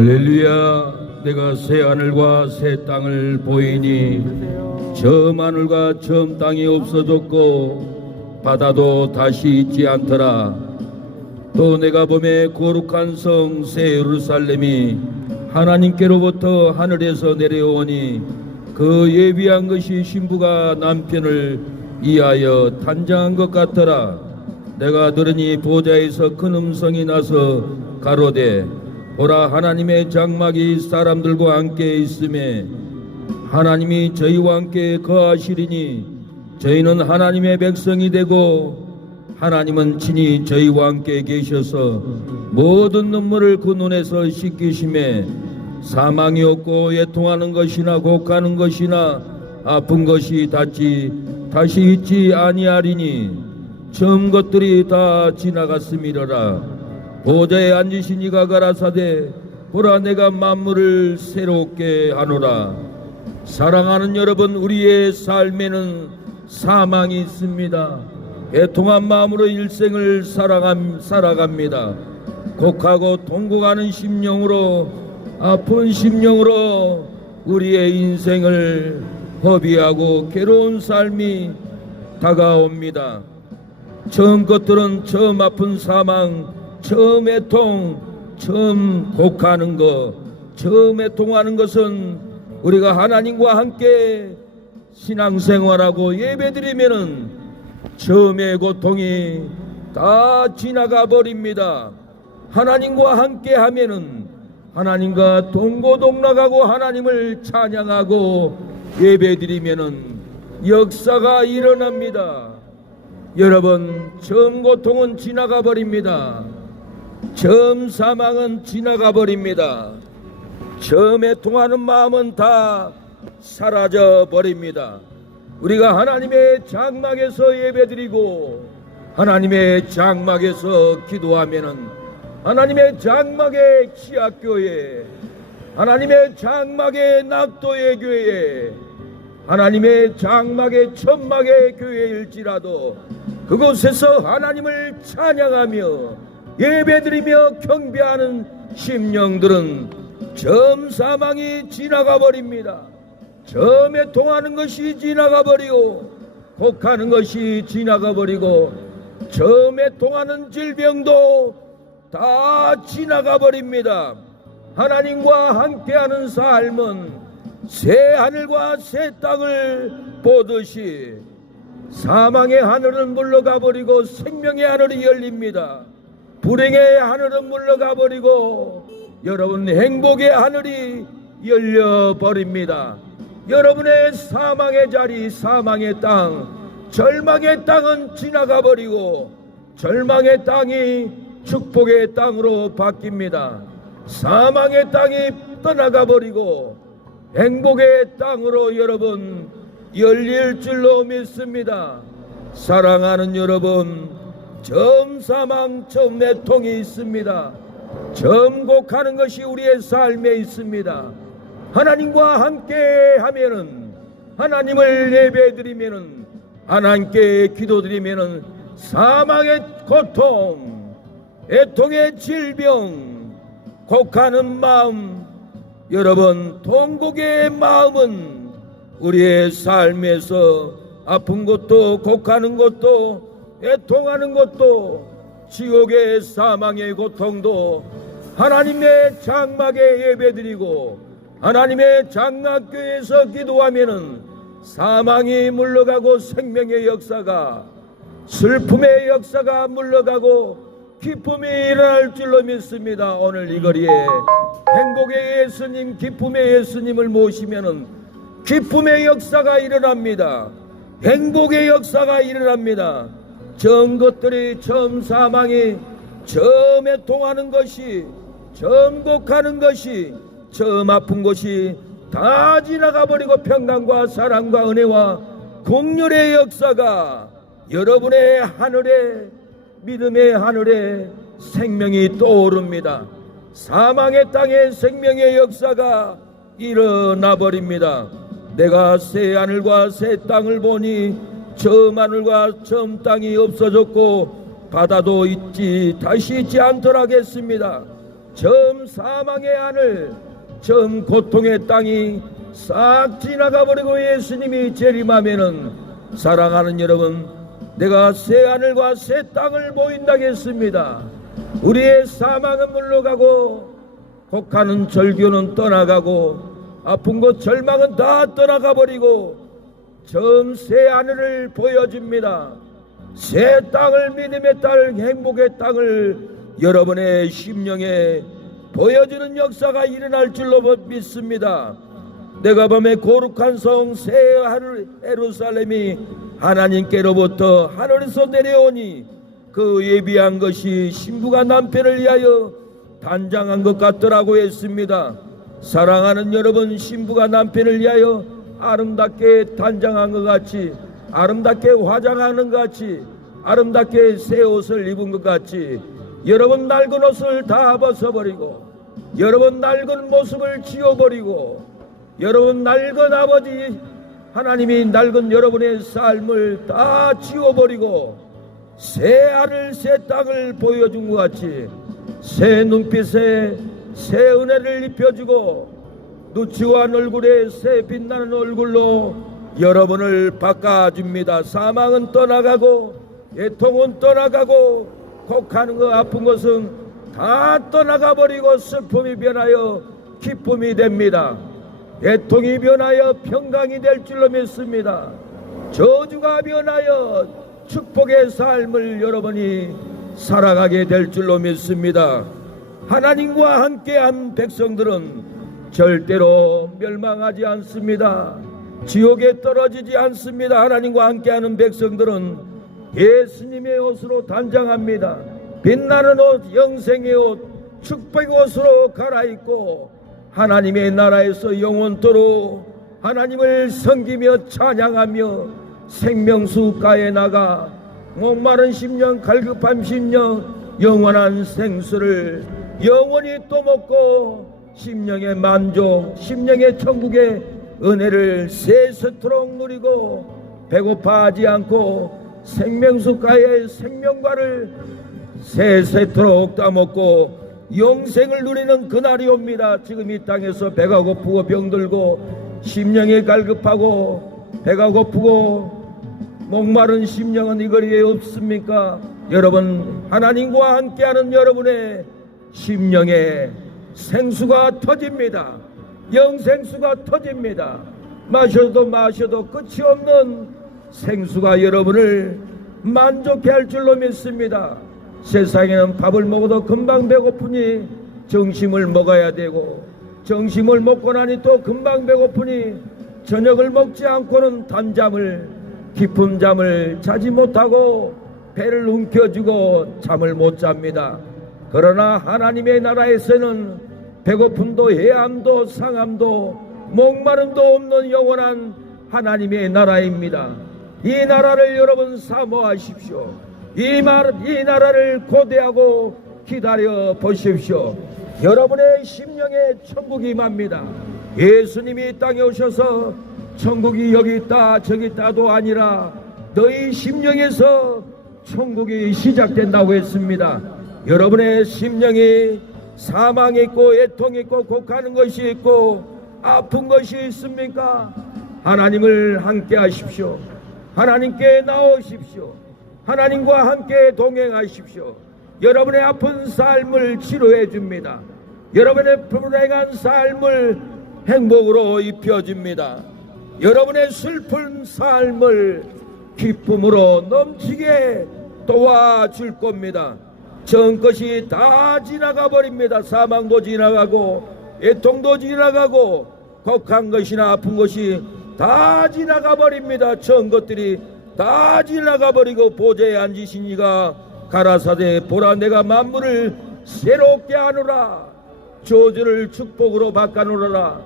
할렐루야. 내가 새 하늘과 새 땅을 보이니 처음 하늘과 처음 땅이 없어졌고 바다도 다시 있지 않더라. 또 내가 보매 거룩한 성 새 예루살렘이 하나님께로부터 하늘에서 내려오니 그 예비한 것이 신부가 남편을 위하여 탄장한 것 같더라. 내가 들으니 보좌에서 큰 음성이 나서 가로되 보라, 하나님의 장막이 사람들과 함께 있음에 하나님이 저희와 함께 거하시리니 저희는 하나님의 백성이 되고 하나님은 친히 저희와 함께 계셔서 모든 눈물을 그 눈에서 씻기심에 사망이 없고 애통하는 것이나 곡하는 것이나 아픈 것이 다시 있지 아니하리니 처음 것들이 다 지나갔음이로라. 보좌에 앉으신 이가 가라사대 보라, 내가 만물을 새롭게 하노라. 사랑하는 여러분, 우리의 삶에는 사망이 있습니다. 애통한 마음으로 일생을 살아갑니다. 곡하고 통곡하는 심령으로, 아픈 심령으로 우리의 인생을 허비하고 괴로운 삶이 다가옵니다. 처음 것들은 처음 아픈 사망, 처음 애통, 처음 곡하는 것, 처음 애통하는 것은 우리가 하나님과 함께 신앙생활하고 예배드리면은 처음의 고통이 다 지나가 버립니다. 하나님과 함께 하면은 하나님과 동고동락하고 하나님을 찬양하고 예배드리면은 역사가 일어납니다. 여러분, 처음 고통은 지나가 버립니다. 처음 사망은 지나가 버립니다. 처음 애통하는 마음은 다 사라져 버립니다. 우리가 하나님의 장막에서 예배드리고 하나님의 장막에서 기도하면은 하나님의 장막의 치학교회, 하나님의 장막의 낙도의 교회, 하나님의 장막의 천막의 교회일지라도 그곳에서 하나님을 찬양하며 예배드리며 경배하는 심령들은 처음 사망이 지나가 버립니다. 처음 애통하는 것이 지나가 버리고 곡하는 것이 지나가 버리고 처음 애통하는 질병도 다 지나가 버립니다. 하나님과 함께하는 삶은 새 하늘과 새 땅을 보듯이 사망의 하늘은 물러가 버리고 생명의 하늘이 열립니다. 불행의 하늘은 물러가 버리고 여러분 행복의 하늘이 열려버립니다. 여러분의 사망의 자리, 사망의 땅, 절망의 땅은 지나가 버리고 절망의 땅이 축복의 땅으로 바뀝니다. 사망의 땅이 떠나가 버리고 행복의 땅으로 여러분 열릴 줄로 믿습니다. 사랑하는 여러분, 처음 사망, 처음 애통이 있습니다. 처음 곡하는 것이 우리의 삶에 있습니다. 하나님과 함께 하면은, 하나님을 예배드리면은, 하나님께 기도드리면은 사망의 고통, 애통의 질병, 곡하는 마음, 여러분 통곡의 마음은 우리의 삶에서 아픈 것도 곡하는 것도 애통하는 것도 지옥의 사망의 고통도 하나님의 장막에 예배드리고 하나님의 장막교에서 기도하면은 사망이 물러가고 생명의 역사가, 슬픔의 역사가 물러가고 기쁨이 일어날 줄로 믿습니다. 오늘 이 거리에 행복의 예수님, 기쁨의 예수님을 모시면은 기쁨의 역사가 일어납니다. 행복의 역사가 일어납니다. 처음 것들이, 처음 사망이, 처음 애통하는 것이, 처음 곡하는 것이, 처음 아픈 것이 다 지나가 버리고 평강과 사랑과 은혜와 공률의 역사가 여러분의 하늘에, 믿음의 하늘에 생명이 떠오릅니다. 사망의 땅에 생명의 역사가 일어나 버립니다. 내가 새 하늘과 새 땅을 보니 처음 하늘과 처음 땅이 없어졌고 바다도 다시 있지 않더라 하겠습니다. 처음 사망의 하늘, 처음 고통의 땅이 싹 지나가 버리고 예수님이 재림하면은, 사랑하는 여러분, 내가 새 하늘과 새 땅을 보인다겠습니다. 우리의 사망은 물러가고 곡하는 절규는 떠나가고 아픈 것 절망은 다 떠나가 버리고 처음 새 하늘을 보여줍니다. 새 땅을, 믿음의 땅, 행복의 땅을 여러분의 심령에 보여주는 역사가 일어날 줄로 믿습니다. 내가 밤에 거룩한 성 새 하늘 예루살렘이 하나님께로부터 하늘에서 내려오니 그 예비한 것이 신부가 남편을 위하여 단장한 것 같더라고 했습니다. 사랑하는 여러분, 신부가 남편을 위하여 아름답게 단장한 것 같이, 아름답게 화장하는 것 같이, 아름답게 새 옷을 입은 것 같이, 여러분 낡은 옷을 다 벗어버리고, 여러분 낡은 모습을 지워버리고, 여러분 낡은 아버지 하나님이 낡은 여러분의 삶을 다 지워버리고 새 하늘 새 땅을 보여준 것 같이 새 눈빛에 새 은혜를 입혀주고 누추한 얼굴에 새 빛나는 얼굴로 여러분을 바꿔줍니다. 사망은 떠나가고 애통은 떠나가고 곡하는 것, 아픈 것은 다 떠나가 버리고 슬픔이 변하여 기쁨이 됩니다. 애통이 변하여 평강이 될 줄로 믿습니다. 저주가 변하여 축복의 삶을 여러분이 살아가게 될 줄로 믿습니다. 하나님과 함께한 백성들은 절대로 멸망하지 않습니다. 지옥에 떨어지지 않습니다. 하나님과 함께하는 백성들은 예수님의 옷으로 단장합니다. 빛나는 옷, 영생의 옷, 축복의 옷으로 갈아입고 하나님의 나라에서 영원토록 하나님을 섬기며 찬양하며 생명수가에 나가 목마른 심령, 갈급한 심령, 영원한 생수를 영원히 또 먹고 심령의 만족, 심령의 천국의 은혜를 세세토록 누리고 배고파하지 않고 생명수가의 생명과를 세세토록 따먹고 영생을 누리는 그날이 옵니다. 지금 이 땅에서 배가 고프고 병들고 심령이 갈급하고 배가 고프고 목마른 심령은 이 거리에 없습니까? 여러분, 하나님과 함께하는 여러분의 심령에 생수가 터집니다. 영생수가 터집니다. 마셔도 마셔도 끝이 없는 생수가 여러분을 만족해 할 줄로 믿습니다. 세상에는 밥을 먹어도 금방 배고프니 점심을 먹어야 되고, 점심을 먹고 나니 또 금방 배고프니 저녁을 먹지 않고는 단잠을, 깊은 잠을 자지 못하고 배를 움켜쥐고 잠을 못 잡니다. 그러나 하나님의 나라에서는 배고픔도 해함도 상함도 목마름도 없는 영원한 하나님의 나라입니다. 이 나라를 여러분 사모하십시오. 이 나라를 고대하고 기다려 보십시오. 여러분의 심령에 천국이 임합니다. 예수님이 이 땅에 오셔서 천국이 여기 있다 저기 있다도 아니라 너희 심령에서 천국이 시작된다고 했습니다. 여러분의 심령이 사망이 있고 애통이 있고 곡하는 것이 있고 아픈 것이 있습니까? 하나님을 함께 하십시오. 하나님께 나오십시오. 하나님과 함께 동행하십시오. 여러분의 아픈 삶을 치료해 줍니다. 여러분의 불행한 삶을 행복으로 입혀줍니다. 여러분의 슬픈 삶을 기쁨으로 넘치게 도와줄 겁니다. 전 것이 다 지나가 버립니다. 사망도 지나가고 애통도 지나가고 곡한 것이나 아픈 것이 다 지나가 버립니다. 전 것들이 다 지나가 버리고 보좌에 앉으신 이가 가라사대 보라 내가 만물을 새롭게 하노라. 저주를 축복으로 바꿔놓으라.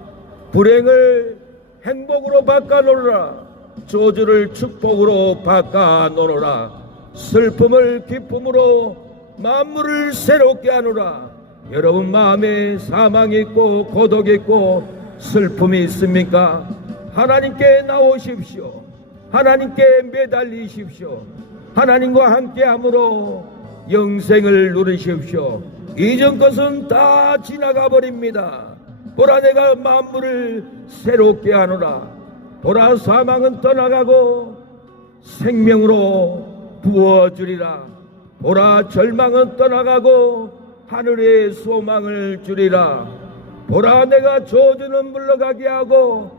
불행을 행복으로 바꿔놓으라. 저주를 축복으로 바꿔놓으라. 슬픔을 기쁨으로 만물을 새롭게 하노라. 여러분 마음에 사망이 있고 고독이 있고 슬픔이 있습니까? 하나님께 나오십시오. 하나님께 매달리십시오. 하나님과 함께함으로 영생을 누리십시오. 이전 것은 다 지나가 버립니다. 보라, 내가 만물을 새롭게 하노라. 보라, 사망은 떠나가고 생명으로 부어주리라. 보라, 절망은 떠나가고 하늘의 소망을 주리라. 보라, 내가 저주는 물러가게 하고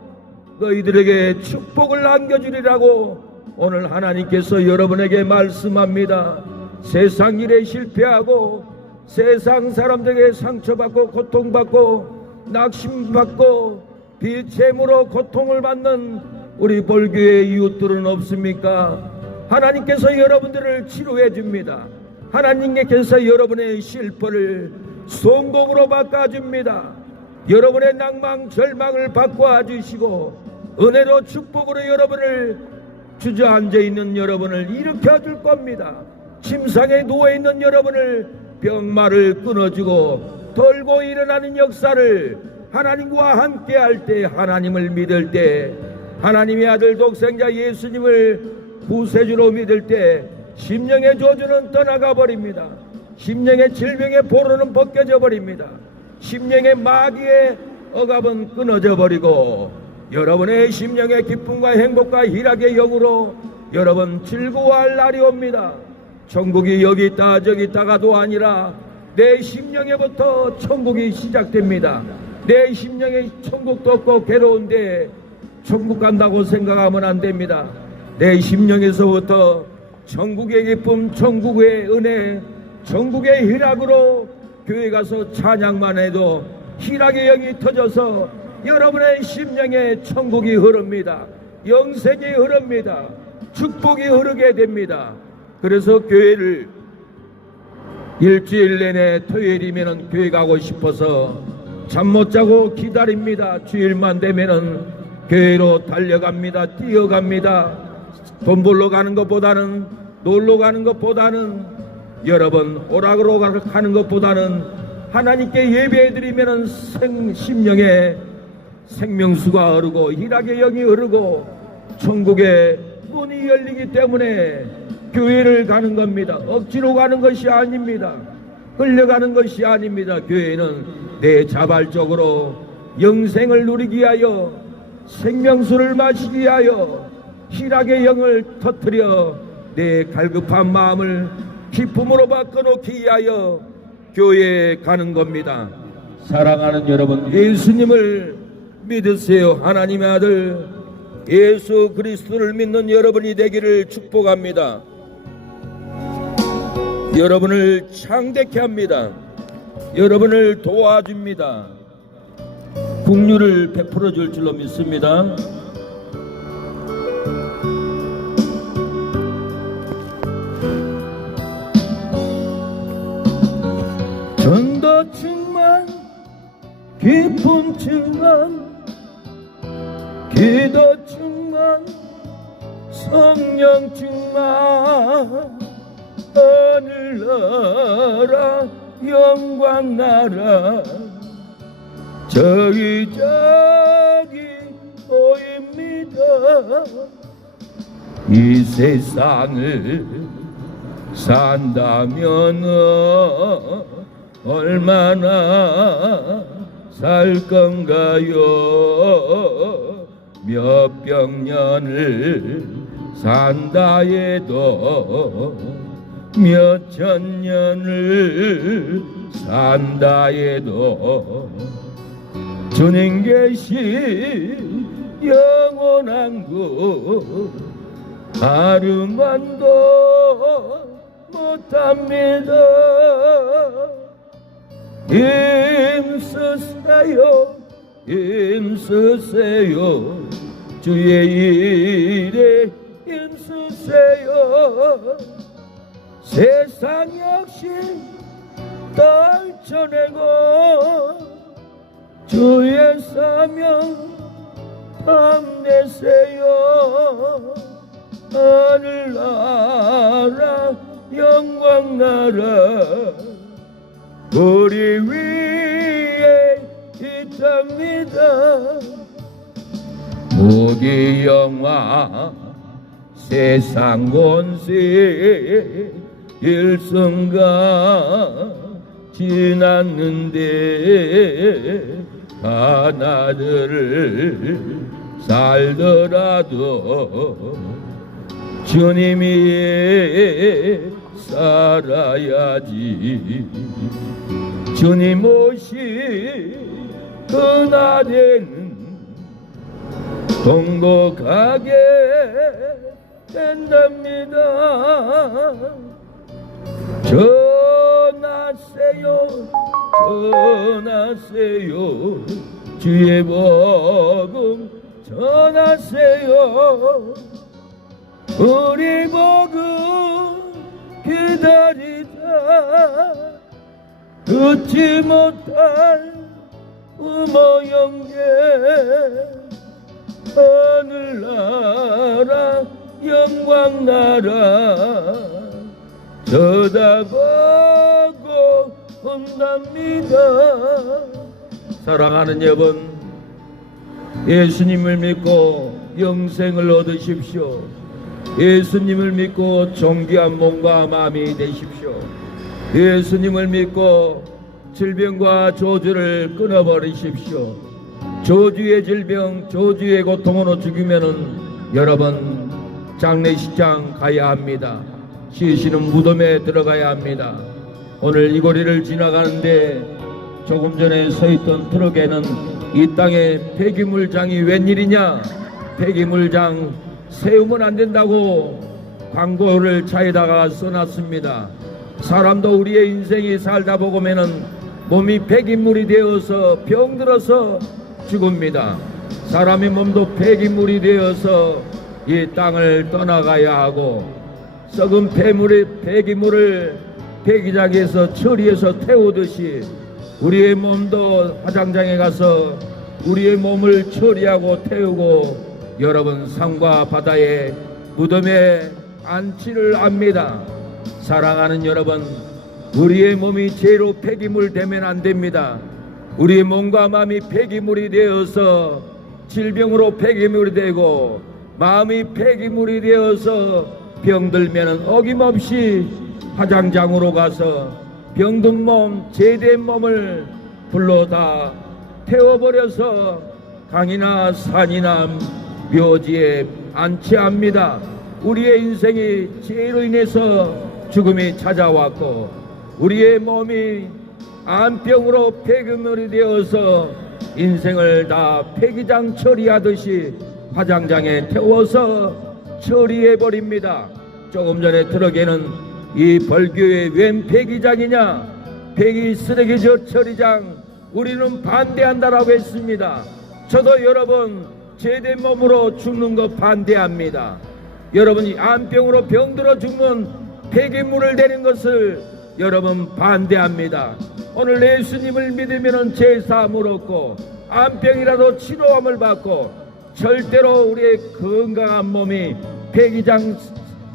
너희들에게 축복을 안겨주리라고 오늘 하나님께서 여러분에게 말씀합니다. 세상 일에 실패하고 세상 사람들에게 상처받고 고통받고 낙심받고 비체무로 고통을 받는 우리 볼교의 이웃들은 없습니까? 하나님께서 여러분들을 치료해 줍니다. 하나님께서 여러분의 실패를 성공으로 바꿔줍니다. 여러분의 낭망 절망을 바꿔주시고 은혜로 축복으로 여러분을 주저앉아 있는 여러분을 일으켜 줄 겁니다. 침상에 누워있는 여러분을 병마를 끊어주고 돌고 일어나는 역사를 하나님과 함께 할 때, 하나님을 믿을 때, 하나님의 아들 독생자 예수님을 구세주로 믿을 때 심령의 저주는 떠나가 버립니다. 심령의 질병의 보로는 벗겨져 버립니다. 심령의 마귀의 억압은 끊어져 버리고 여러분의 심령의 기쁨과 행복과 희락의 영으로 여러분 즐거워할 날이 옵니다. 천국이 여기 있다 저기 있다가도 아니라 내 심령에부터 천국이 시작됩니다. 내 심령에 천국도 없고 괴로운데 천국 간다고 생각하면 안 됩니다. 내 심령에서부터 천국의 기쁨, 천국의 은혜, 천국의 희락으로 교회 가서 찬양만 해도 희락의 영이 터져서 여러분의 심령에 천국이 흐릅니다. 영생이 흐릅니다. 축복이 흐르게 됩니다. 그래서 교회를 일주일 내내 토요일이면 교회 가고 싶어서 잠 못 자고 기다립니다. 주일만 되면은 교회로 달려갑니다. 뛰어갑니다. 돈 벌러 가는 것보다는, 놀러 가는 것보다는, 여러분 오락으로 가는 것보다는 하나님께 예배해드리면 심령에 생명수가 흐르고 희락의 영이 흐르고 천국의 문이 열리기 때문에 교회를 가는 겁니다. 억지로 가는 것이 아닙니다. 끌려가는 것이 아닙니다. 교회는 내 자발적으로 영생을 누리기 위하여, 생명수를 마시기 위하여, 희락의 영을 터뜨려 내 갈급한 마음을 기쁨으로 바꿔놓기 위하여 교회에 가는 겁니다. 사랑하는 여러분, 예수님을 믿으세요. 하나님의 아들 예수 그리스도를 믿는 여러분이 되기를 축복합니다. 여러분을 창대케 합니다. 여러분을 도와줍니다. 긍휼을 베풀어 줄 줄로 믿습니다. 전도 충만, 기쁨 충만, 기도 충만, 성령 충만, 하늘나라 영광 나라 저기 보입니다. 이 세상을 산다면 얼마나 살 건가요? 몇 백년을 산다 해도 몇 천년을 산다 해도 주님 계신 영원한 곳 하루만도 못합니다. 힘쓰세요, 힘쓰세요, 주의 일에 힘쓰세요. 세상 역시 떨쳐내고 주의 사명 담내세요. 하늘나라 영광 나라 우리 위에 있답니다. 무기 영화 세상 권세 일성과 지났는데 하나들을 살더라도 주님이 살아야지. 주님 오시 그날에는 통곡하게 된답니다. 전하세요 전하세요 주의 복음 전하세요. 우리 복음 기다리다 듣지 못할 부모 형제 하늘나라 영광나라 쳐다보고 온답니다. 사랑하는 여러분, 예수님을 믿고 영생을 얻으십시오. 예수님을 믿고 존귀한 몸과 마음이 되십시오. 예수님을 믿고 질병과 저주를 끊어버리십시오. 저주의 질병, 저주의 고통으로 죽으면은 여러분 장례식장 가야 합니다. 시신은 무덤에 들어가야 합니다. 오늘 이 거리를 지나가는데 조금 전에 서 있던 트럭에는 이 땅에 폐기물장이 웬일이냐, 폐기물장 세우면 안 된다고 광고를 차에다가 써놨습니다. 사람도 우리의 인생이 살다 보면은 몸이 폐기물이 되어서 병들어서 죽습니다. 사람의 몸도 폐기물이 되어서 이 땅을 떠나가야 하고, 썩은 폐기물을 폐기장에서 처리해서 태우듯이 우리의 몸도 화장장에 가서 우리의 몸을 처리하고 태우고 여러분 산과 바다에 무덤에 안치를 합니다. 사랑하는 여러분, 우리의 몸이 죄로 폐기물 되면 안 됩니다. 우리의 몸과 마음이 폐기물이 되어서 질병으로 폐기물이 되고 마음이 폐기물이 되어서 병들면 어김없이 화장장으로 가서 병든 몸, 죄된 몸을 불러 다 태워버려서 강이나 산이나 묘지에 안치합니다. 우리의 인생이 죄로 인해서 죽음이 찾아왔고 우리의 몸이 암병으로 폐기물이 되어서 인생을 다 폐기장 처리하듯이 화장장에 태워서 처리해버립니다. 조금 전에 트럭에는 이 벌교의 웬 폐기장이냐, 폐기 쓰레기 처리장, 우리는 반대한다라고 했습니다. 저도 여러분 죄된 몸으로 죽는 거 반대합니다. 여러분이 암병으로 병들어 죽는 폐기물을 대는 것을 여러분 반대합니다. 오늘 예수님을 믿으면 죄사함을 얻고 암병이라도 치료함을 받고 절대로 우리의 건강한 몸이 폐기장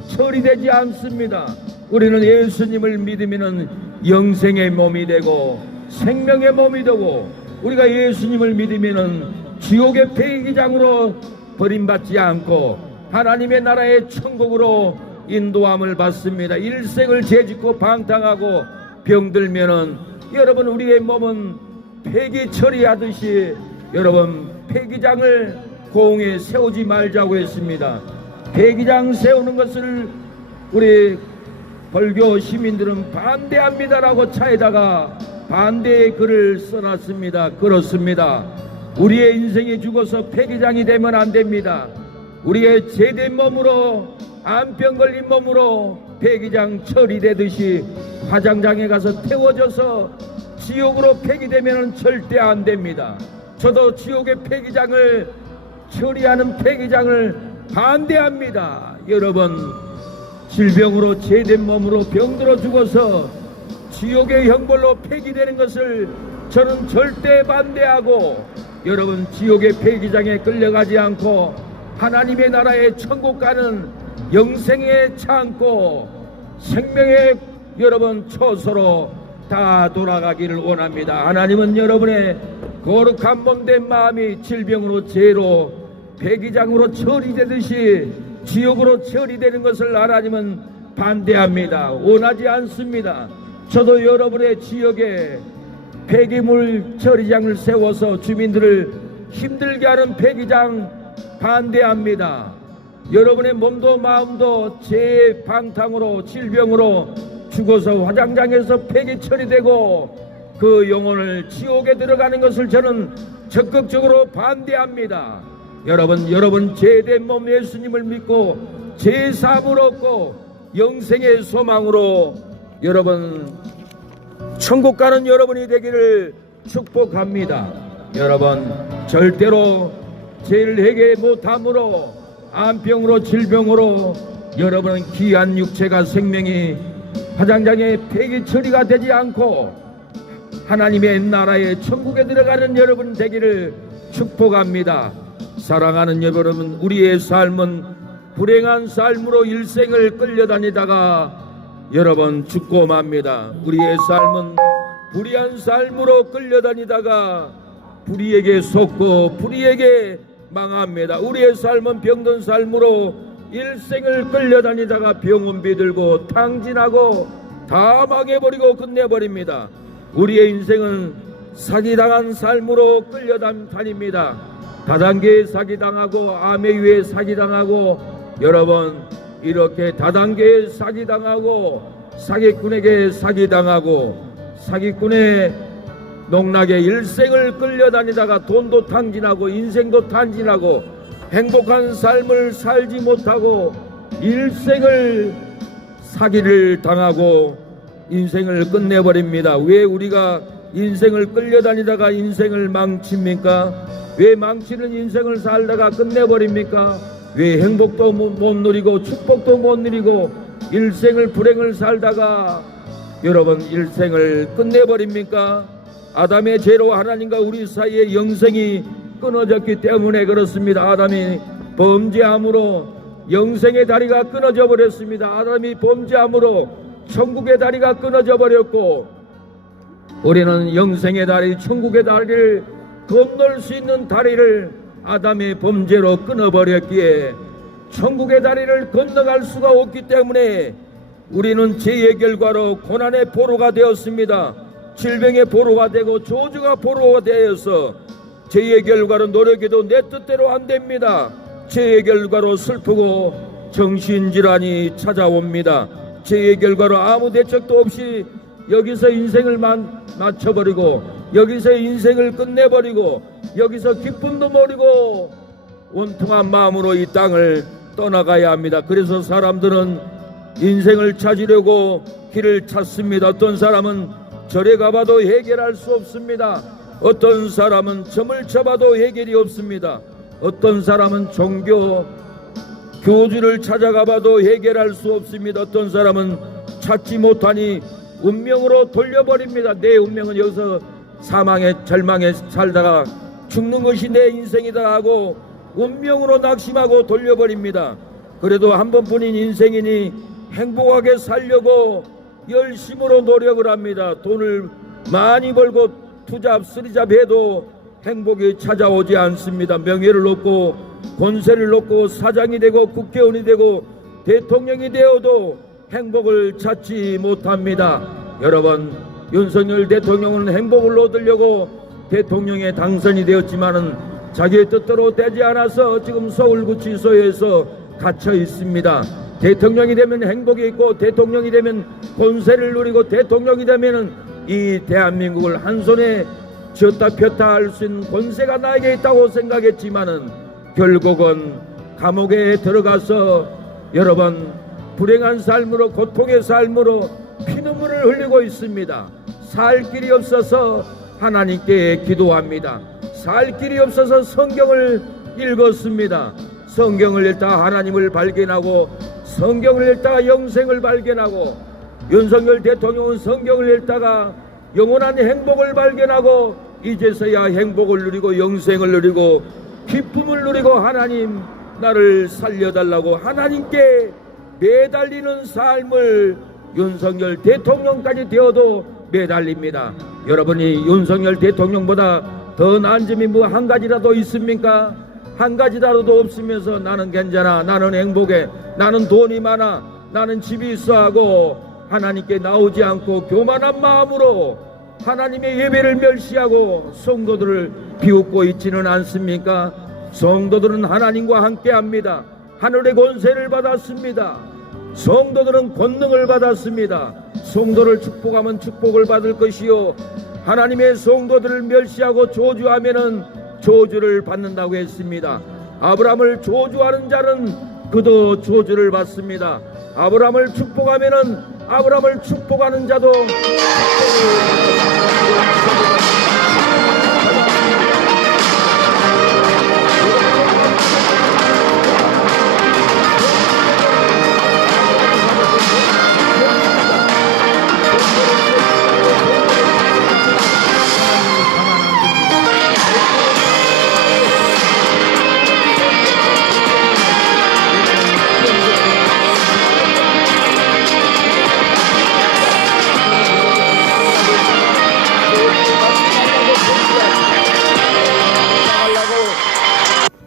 처리되지 않습니다. 우리는 예수님을 믿으면 영생의 몸이 되고 생명의 몸이 되고, 우리가 예수님을 믿으면 지옥의 폐기장으로 버림받지 않고 하나님의 나라의 천국으로 인도함을 받습니다. 일생을 죄짓고 방탕하고 병들면은 여러분 우리의 몸은 폐기 처리하듯이 여러분 폐기장을 공에 세우지 말자고 했습니다. 폐기장 세우는 것을 우리 벌교 시민들은 반대합니다라고 차에다가 반대의 글을 써놨습니다. 그렇습니다. 우리의 인생이 죽어서 폐기장이 되면 안 됩니다. 우리의 죄된 몸으로 암병 걸린 몸으로 폐기장 처리되듯이 화장장에 가서 태워져서 지옥으로 폐기되면 절대 안 됩니다. 저도 지옥의 폐기장을 처리하는 폐기장을 반대합니다. 여러분, 질병으로 죄된 몸으로 병들어 죽어서 지옥의 형벌로 폐기되는 것을 저는 절대 반대하고, 여러분 지옥의 폐기장에 끌려가지 않고 하나님의 나라의 천국 가는 영생의 창고 생명의 여러분 처소로 다 돌아가기를 원합니다. 하나님은 여러분의 거룩한 몸된 마음이 질병으로 죄로 폐기장으로 처리되듯이 지옥으로 처리되는 것을 하나님은 반대합니다. 원하지 않습니다. 저도 여러분의 지역에 폐기물 처리장을 세워서 주민들을 힘들게 하는 폐기장 반대합니다. 여러분의 몸도 마음도 재방탕으로 질병으로 죽어서 화장장에서 폐기 처리되고 그 영혼을 지옥에 들어가는 것을 저는 적극적으로 반대합니다. 여러분 죄된 몸 예수님을 믿고 제3을 얻고 영생의 소망으로 여러분 천국 가는 여러분이 되기를 축복합니다. 여러분 절대로 죄를 회개 못함으로 암병으로 질병으로 여러분은 귀한 육체가 생명이 화장장에 폐기 처리가 되지 않고 하나님의 나라의 천국에 들어가는 여러분 되기를 축복합니다. 사랑하는 여러분, 우리의 삶은 불행한 삶으로 일생을 끌려다니다가 여러분 죽고 맙니다. 우리의 삶은 불의한 삶으로 끌려다니다가 불의에게 속고 불의에게 망합니다. 우리의 삶은 병든 삶으로 일생을 끌려다니다가 병원비 들고 탕진하고 다 망해버리고 끝내버립니다. 우리의 인생은 사기당한 삶으로 끌려다닙니다. 다단계에 사기당하고 암에 의해 사기당하고 여러분 이렇게 다단계에 사기당하고 사기꾼에게 사기당하고 사기꾼의 농락에 일생을 끌려다니다가 돈도 탕진하고 인생도 탕진하고 행복한 삶을 살지 못하고 일생을 사기를 당하고 인생을 끝내버립니다. 왜 우리가 인생을 끌려다니다가 인생을 망칩니까? 왜 망치는 인생을 살다가 끝내버립니까? 왜 행복도 못 누리고 축복도 못 누리고 일생을 불행을 살다가 여러분 일생을 끝내버립니까? 아담의 죄로 하나님과 우리 사이의 영생이 끊어졌기 때문에 그렇습니다. 아담이 범죄함으로 영생의 다리가 끊어져 버렸습니다. 아담이 범죄함으로 천국의 다리가 끊어져 버렸고 우리는 영생의 다리, 천국의 다리를 건널 수 있는 다리를 아담의 범죄로 끊어버렸기에 천국의 다리를 건너갈 수가 없기 때문에 우리는 죄의 결과로 고난의 포로가 되었습니다. 질병의 포로가 되고 저주가 포로가 되어서 죄의 결과로 노력해도 내 뜻대로 안 됩니다. 죄의 결과로 슬프고 정신질환이 찾아옵니다. 죄의 결과로 아무 대책도 없이 여기서 인생을 맞춰버리고 여기서 인생을 끝내버리고 여기서 기쁨도 모르고 원통한 마음으로 이 땅을 떠나가야 합니다. 그래서 사람들은 인생을 찾으려고 길을 찾습니다. 어떤 사람은 절에 가봐도 해결할 수 없습니다. 어떤 사람은 점을 쳐봐도 해결이 없습니다. 어떤 사람은 종교 교주를 찾아가봐도 해결할 수 없습니다. 어떤 사람은 찾지 못하니 운명으로 돌려버립니다. 내 운명은 여기서 사망에 절망에 살다가 죽는 것이 내 인생이다 하고 운명으로 낙심하고 돌려버립니다. 그래도 한 번뿐인 인생이니 행복하게 살려고 열심으로 노력을 합니다. 돈을 많이 벌고 투잡 쓰리잡 해도 행복이 찾아오지 않습니다. 명예를 얻고 권세를 얻고 사장이 되고 국회의원이 되고 대통령이 되어도 행복을 찾지 못합니다. 여러분, 윤석열 대통령은 행복을 얻으려고 대통령에 당선이 되었지만은 자기의 뜻대로 되지 않아서 지금 서울구치소에서 갇혀 있습니다. 대통령이 되면 행복이 있고 대통령이 되면 권세를 누리고 대통령이 되면은 이 대한민국을 한 손에 쥐었다 폈다 할 수 있는 권세가 나에게 있다고 생각했지만은 결국은 감옥에 들어가서 여러분 불행한 삶으로 고통의 삶으로 피눈물을 흘리고 있습니다. 살 길이 없어서 하나님께 기도합니다. 살 길이 없어서 성경을 읽었습니다. 성경을 읽다가 하나님을 발견하고 성경을 읽다가 영생을 발견하고 윤석열 대통령은 성경을 읽다가 영원한 행복을 발견하고 이제서야 행복을 누리고 영생을 누리고 기쁨을 누리고 하나님 나를 살려달라고 하나님께 매달리는 삶을 윤석열 대통령까지 되어도 매달립니다. 여러분이 윤석열 대통령보다 더 나은 점이 뭐 한 가지라도 있습니까? 한 가지라도 없으면서 나는 괜찮아, 나는 행복해, 나는 돈이 많아, 나는 집이 있어 하고 하나님께 나오지 않고 교만한 마음으로 하나님의 예배를 멸시하고 성도들을 비웃고 있지는 않습니까? 성도들은 하나님과 함께합니다. 하늘의 권세를 받았습니다. 성도들은 권능을 받았습니다. 성도를 축복하면 축복을 받을 것이요, 하나님의 성도들을 멸시하고 저주하면은 저주를 받는다고 했습니다. 아브라함을 저주하는 자는 그도 저주를 받습니다. 아브라함을 축복하면은 아브라함을 축복하는 자도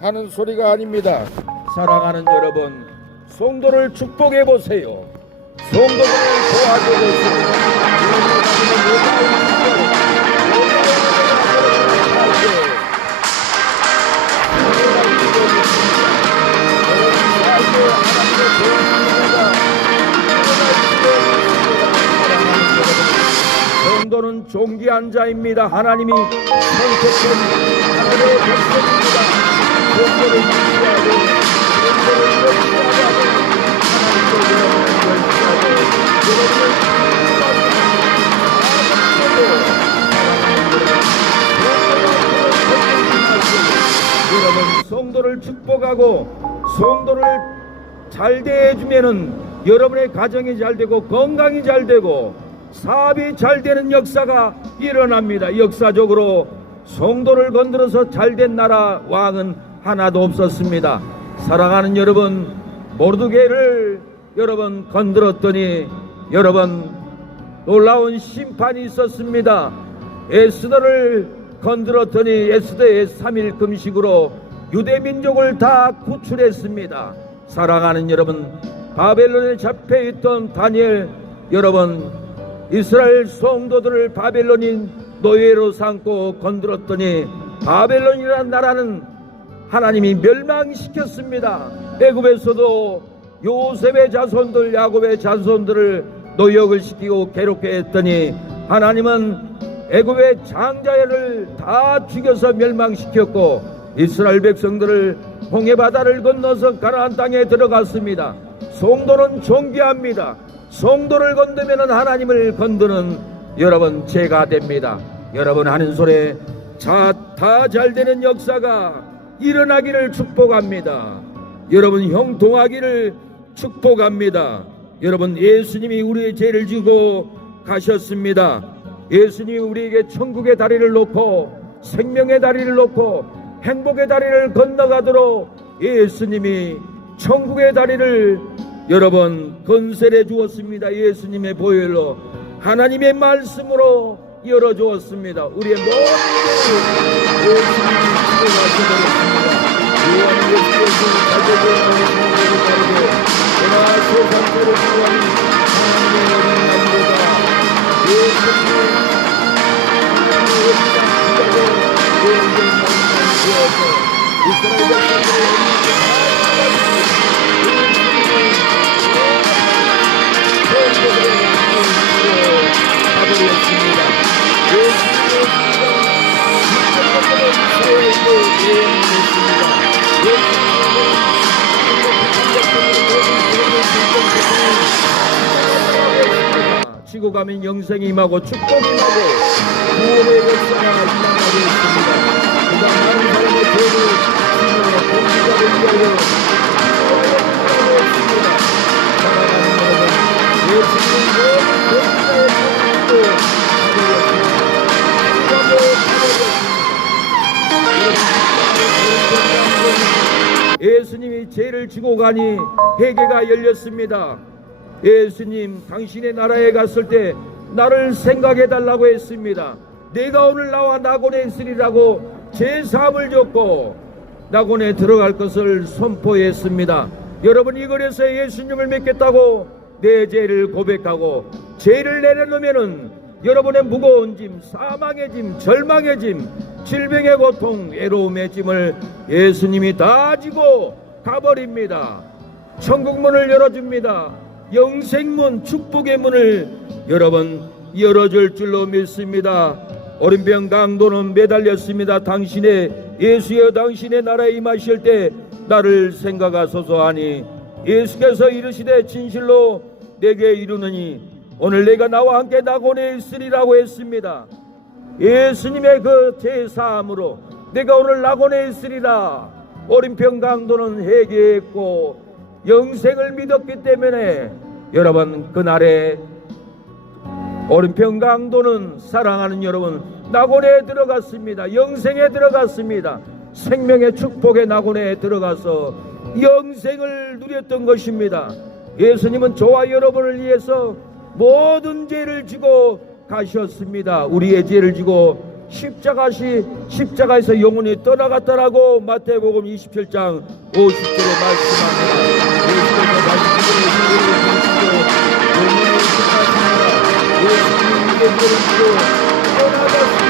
하는 소리가 아닙니다. 사랑하는 여러분, 성도를 축복해 보세요. 성도들을 도와줘 보세요. 성도는 존귀한 자입니다. 하나님이 선택한 하늘의 백성입니다. 성도를 유지하고 성도를 열심하고 하나님도 여러분을 성도를 축복하고 성도를 잘 대해주면은 여러분의 가정이 잘 되고 건강이 잘 되고 사업이 잘 되는 역사가 일어납니다. 역사적으로 성도를 건드려서 잘된 나라 왕은 하나도 없었습니다. 사랑하는 여러분, 모르드게를 여러분 건드렸더니 여러분 놀라운 심판이 있었습니다. 에스더를 건드렸더니 에스더의 3일 금식으로 유대 민족을 다 구출했습니다. 사랑하는 여러분, 바벨론에 잡혀있던 다니엘 여러분, 이스라엘 성도들을 바벨론인 노예로 삼고 건드렸더니 바벨론이라는 나라는 하나님이 멸망시켰습니다. 애굽에서도 요셉의 자손들, 야곱의 자손들을 노역을 시키고 괴롭게 했더니 하나님은 애굽의 장자를 다 죽여서 멸망시켰고 이스라엘 백성들을 홍해바다를 건너서 가나안 땅에 들어갔습니다. 성도는 존귀합니다. 성도를 건드면 하나님을 건드는 여러분 죄가 됩니다. 여러분 하는 소리 다 잘되는 역사가 일어나기를 축복합니다. 여러분 형통하기를 축복합니다. 여러분 예수님이 우리의 죄를 지고 가셨습니다. 예수님이 우리에게 천국의 다리를 놓고 생명의 다리를 놓고 행복의 다리를 건너가도록 예수님이 천국의 다리를 여러분 건설해 주었습니다. 예수님의 보혈로 하나님의 말씀으로 열어주었습니다. 우리의 모든 죄를 예수님이 지고가셔버렸습니다. 요한은 예수께서 가족의 모습을 가리고 그러나 세상죄를 지고하는 하나님의 어린 남보다 예수님의 하나님의 어린 남보다 되어서 이스라엘 백성들의 지고 가면 영생이 임하고 축복이 임하고 구원의 역사가 임하고 있습니다. 그가 많은 사람의 죄를 지며 공기자를 위하여 구원하고 있습니다. 사랑하는 여러분, 예수님은 모든 공기자의 죄를 예수님이 죄를 지고 가니 회개가 열렸습니다. 예수님 당신의 나라에 갔을 때 나를 생각해 달라고 했습니다. 내가 오늘 나와 낙원에 있으리라고 제사함을 줬고 낙원에 들어갈 것을 선포했습니다. 여러분 이 거리에서 예수님을 믿겠다고 내 죄를 고백하고 죄를 내려놓으면은 여러분의 무거운 짐, 사망의 짐, 절망의 짐, 질병의 고통, 외로움의 짐을 예수님이 다 지고 가버립니다. 천국문을 열어줍니다. 영생문, 축복의 문을 여러분 열어줄 줄로 믿습니다. 오른편 강도는 매달렸습니다. 당신의 예수여 당신의 나라에 임하실 때 나를 생각하소서 하니 예수께서 이르시되 진실로 내게 이르노니 오늘 내가 나와 함께 낙원에 있으리라고 했습니다. 예수님의 그 제사함으로 내가 오늘 낙원에 있으리라. 오른편 강도는 회개했고 영생을 믿었기 때문에 여러분 그날에 오른편 강도는 사랑하는 여러분 낙원에 들어갔습니다. 영생에 들어갔습니다. 생명의 축복의 낙원에 들어가서 영생을 누렸던 것입니다. 예수님은 저와 여러분을 위해서 모든 죄를 지고 가셨습니다. 우리의 죄를 지고 십자가에서 영원히 떠나갔다라고 마태복음 27장 50절에 말씀합니다. 예수께서 예수님께 죄를 지고 떠나갔습니다.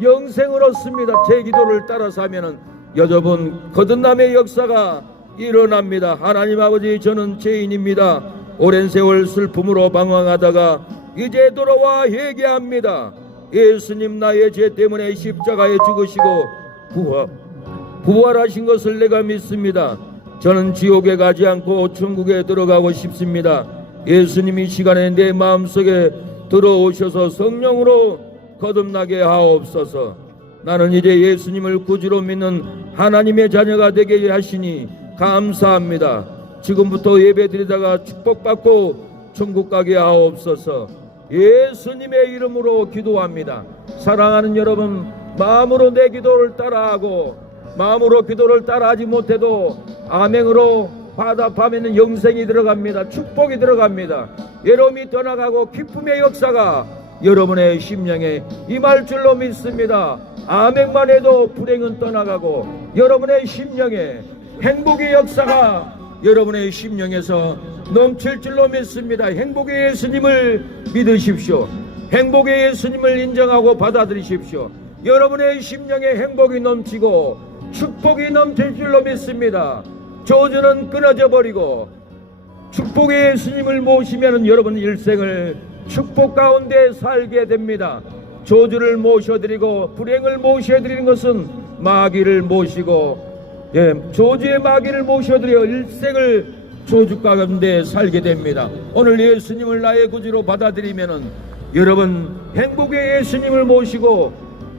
영생을 얻습니다. 제 기도를 따라서 하면은 여러분 거듭남의 역사가 일어납니다. 하나님 아버지 저는 죄인입니다. 오랜 세월 슬픔으로 방황하다가 이제 돌아와 회개합니다. 예수님 나의 죄 때문에 십자가에 죽으시고 부활하신 것을 내가 믿습니다. 저는 지옥에 가지 않고 천국에 들어가고 싶습니다. 예수님이 시간에 내 마음속에 들어오셔서 성령으로 거듭나게 하옵소서. 나는 이제 예수님을 구주로 믿는 하나님의 자녀가 되게 하시니 감사합니다. 지금부터 예배드리다가 축복받고 천국 가게 하옵소서. 예수님의 이름으로 기도합니다. 사랑하는 여러분, 마음으로 내 기도를 따라하고 마음으로 기도를 따라하지 못해도 아멘으로 화답하면 영생이 들어갑니다. 축복이 들어갑니다. 외로움이 떠나가고 기쁨의 역사가 여러분의 심령에 임할 줄로 믿습니다. 아멘만 해도 불행은 떠나가고 여러분의 심령에 행복의 역사가 여러분의 심령에서 넘칠 줄로 믿습니다. 행복의 예수님을 믿으십시오. 행복의 예수님을 인정하고 받아들이십시오. 여러분의 심령에 행복이 넘치고 축복이 넘칠 줄로 믿습니다. 저주는 끊어져 버리고 축복의 예수님을 모시면 여러분 일생을 축복 가운데 살게 됩니다. 저주를 모셔드리고 불행을 모셔드리는 것은 마귀를 모시고 저주의 마귀를 모셔드려 일생을 저주 가운데 살게 됩니다. 오늘 예수님을 나의 구주로 받아들이면은 여러분 행복의 예수님을 모시고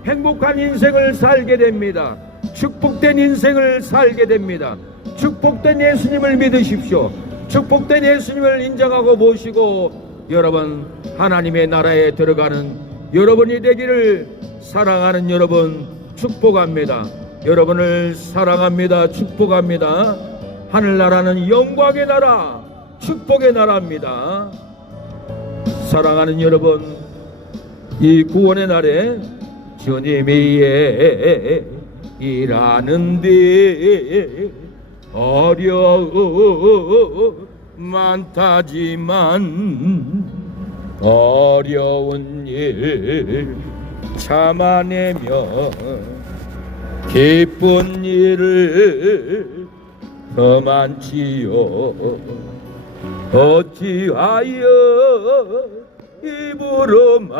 행복한 인생을 살게 됩니다. 축복된 인생을 살게 됩니다. 축복된 예수님을 믿으십시오. 축복된 예수님을 인정하고 모시고 여러분 하나님의 나라에 들어가는 여러분이 되기를 사랑하는 여러분 축복합니다. 여러분을 사랑합니다. 축복합니다. 하늘나라는 영광의 나라, 축복의 나라입니다. 사랑하는 여러분, 이 구원의 날에 주님이 일하는데 어려움 많다지만 어려운 일 참아내며 기쁜 일을 더 많지요. 어찌하여 입으로만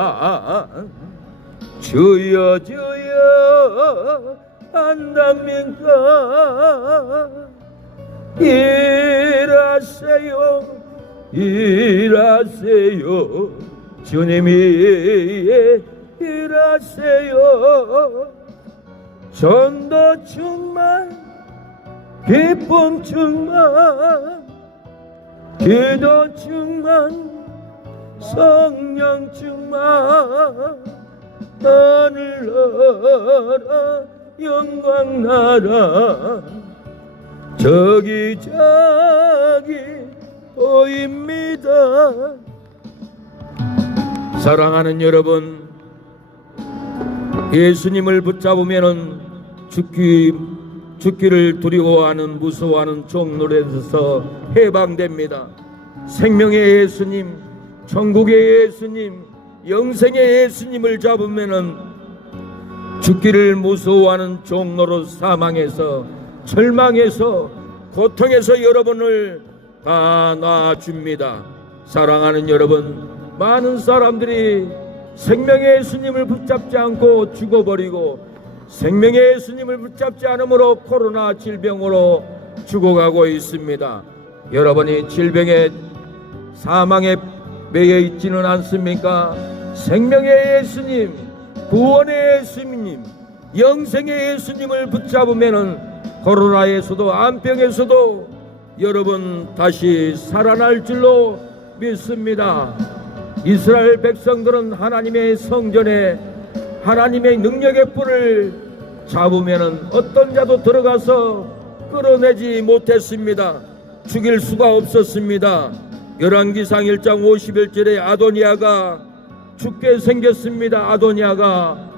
주여 주여 한답니까? 일하세요 일하세요 주님이 일하세요. 전도 충만 기쁨 충만 기도 충만 성령 충만 하늘나라 영광 나라 저기 보입니다. 사랑하는 여러분, 예수님을 붙잡으면은 죽기를 두려워하는 무서워하는 종노릇에서 해방됩니다. 생명의 예수님, 천국의 예수님, 영생의 예수님을 잡으면은 죽기를 무서워하는 종노릇 사망에서 절망에서 고통에서 여러분을 다 놔줍니다. 사랑하는 여러분, 많은 사람들이 생명의 예수님을 붙잡지 않고 죽어버리고 생명의 예수님을 붙잡지 않으므로 코로나 질병으로 죽어가고 있습니다. 여러분이 질병에 사망에 매여 있지는 않습니까? 생명의 예수님, 구원의 예수님, 영생의 예수님을 붙잡으면은 코로나에서도 암병에서도 여러분 다시 살아날 줄로 믿습니다. 이스라엘 백성들은 하나님의 성전에 하나님의 능력의 뿔을 잡으면은 어떤 자도 들어가서 끌어내지 못했습니다. 죽일 수가 없었습니다. 열왕기상 1장 51절에 아도니아가 죽게 생겼습니다. 아도니아가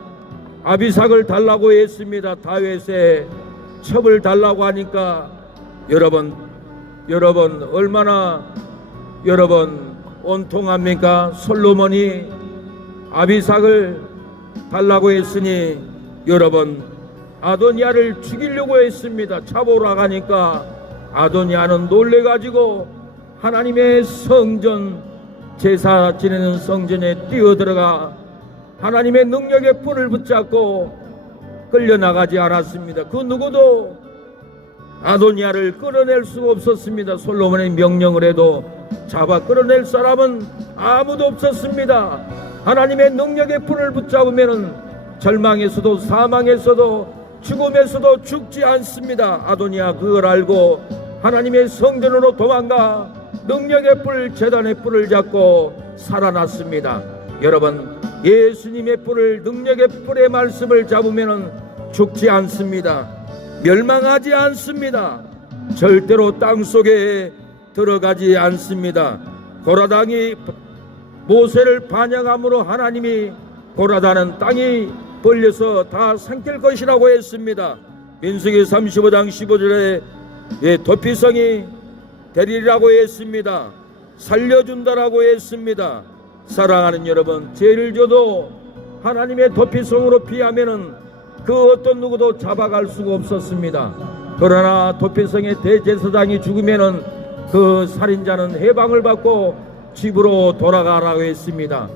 아비삭을 달라고 했습니다. 다윗의 첩을 달라고 하니까 여러분 얼마나 온통합니까? 솔로몬이 아비삭을 달라고 했으니 여러분 아도니아를 죽이려고 했습니다. 잡으러 가니까 아도니아는 놀래가지고 하나님의 성전, 제사 지내는 성전에 뛰어들어가 하나님의 능력의 뿔을 붙잡고 끌려나가지 않았습니다. 그 누구도 아도니아를 끌어낼 수가 없었습니다. 솔로몬의 명령을 해도 잡아 끌어낼 사람은 아무도 없었습니다. 하나님의 능력의 뿔을 붙잡으면 절망에서도 사망에서도 죽음에서도 죽지 않습니다. 아도니아 그걸 알고 하나님의 성전으로 도망가 능력의 뿔, 제단의 뿔을 잡고 살아났습니다. 여러분, 예수님의 뿔을, 능력의 뿔의 말씀을 잡으면 죽지 않습니다. 멸망하지 않습니다. 절대로 땅속에 들어가지 않습니다. 고라당이 모세를 반역함으로 하나님이 고라다는 땅이 벌려서 다 삼킬 것이라고 했습니다. 민수기 35장 15절에 도피성이 되리라고 했습니다. 살려준다라고 했습니다. 사랑하는 여러분, 죄를 져도 하나님의 도피성으로 피하면은 그 어떤 누구도 잡아갈 수가 없었습니다. 그러나 도피성의 대제사장이 죽으면은 그 살인자는 해방을 받고 집으로 돌아가라고 했습니다.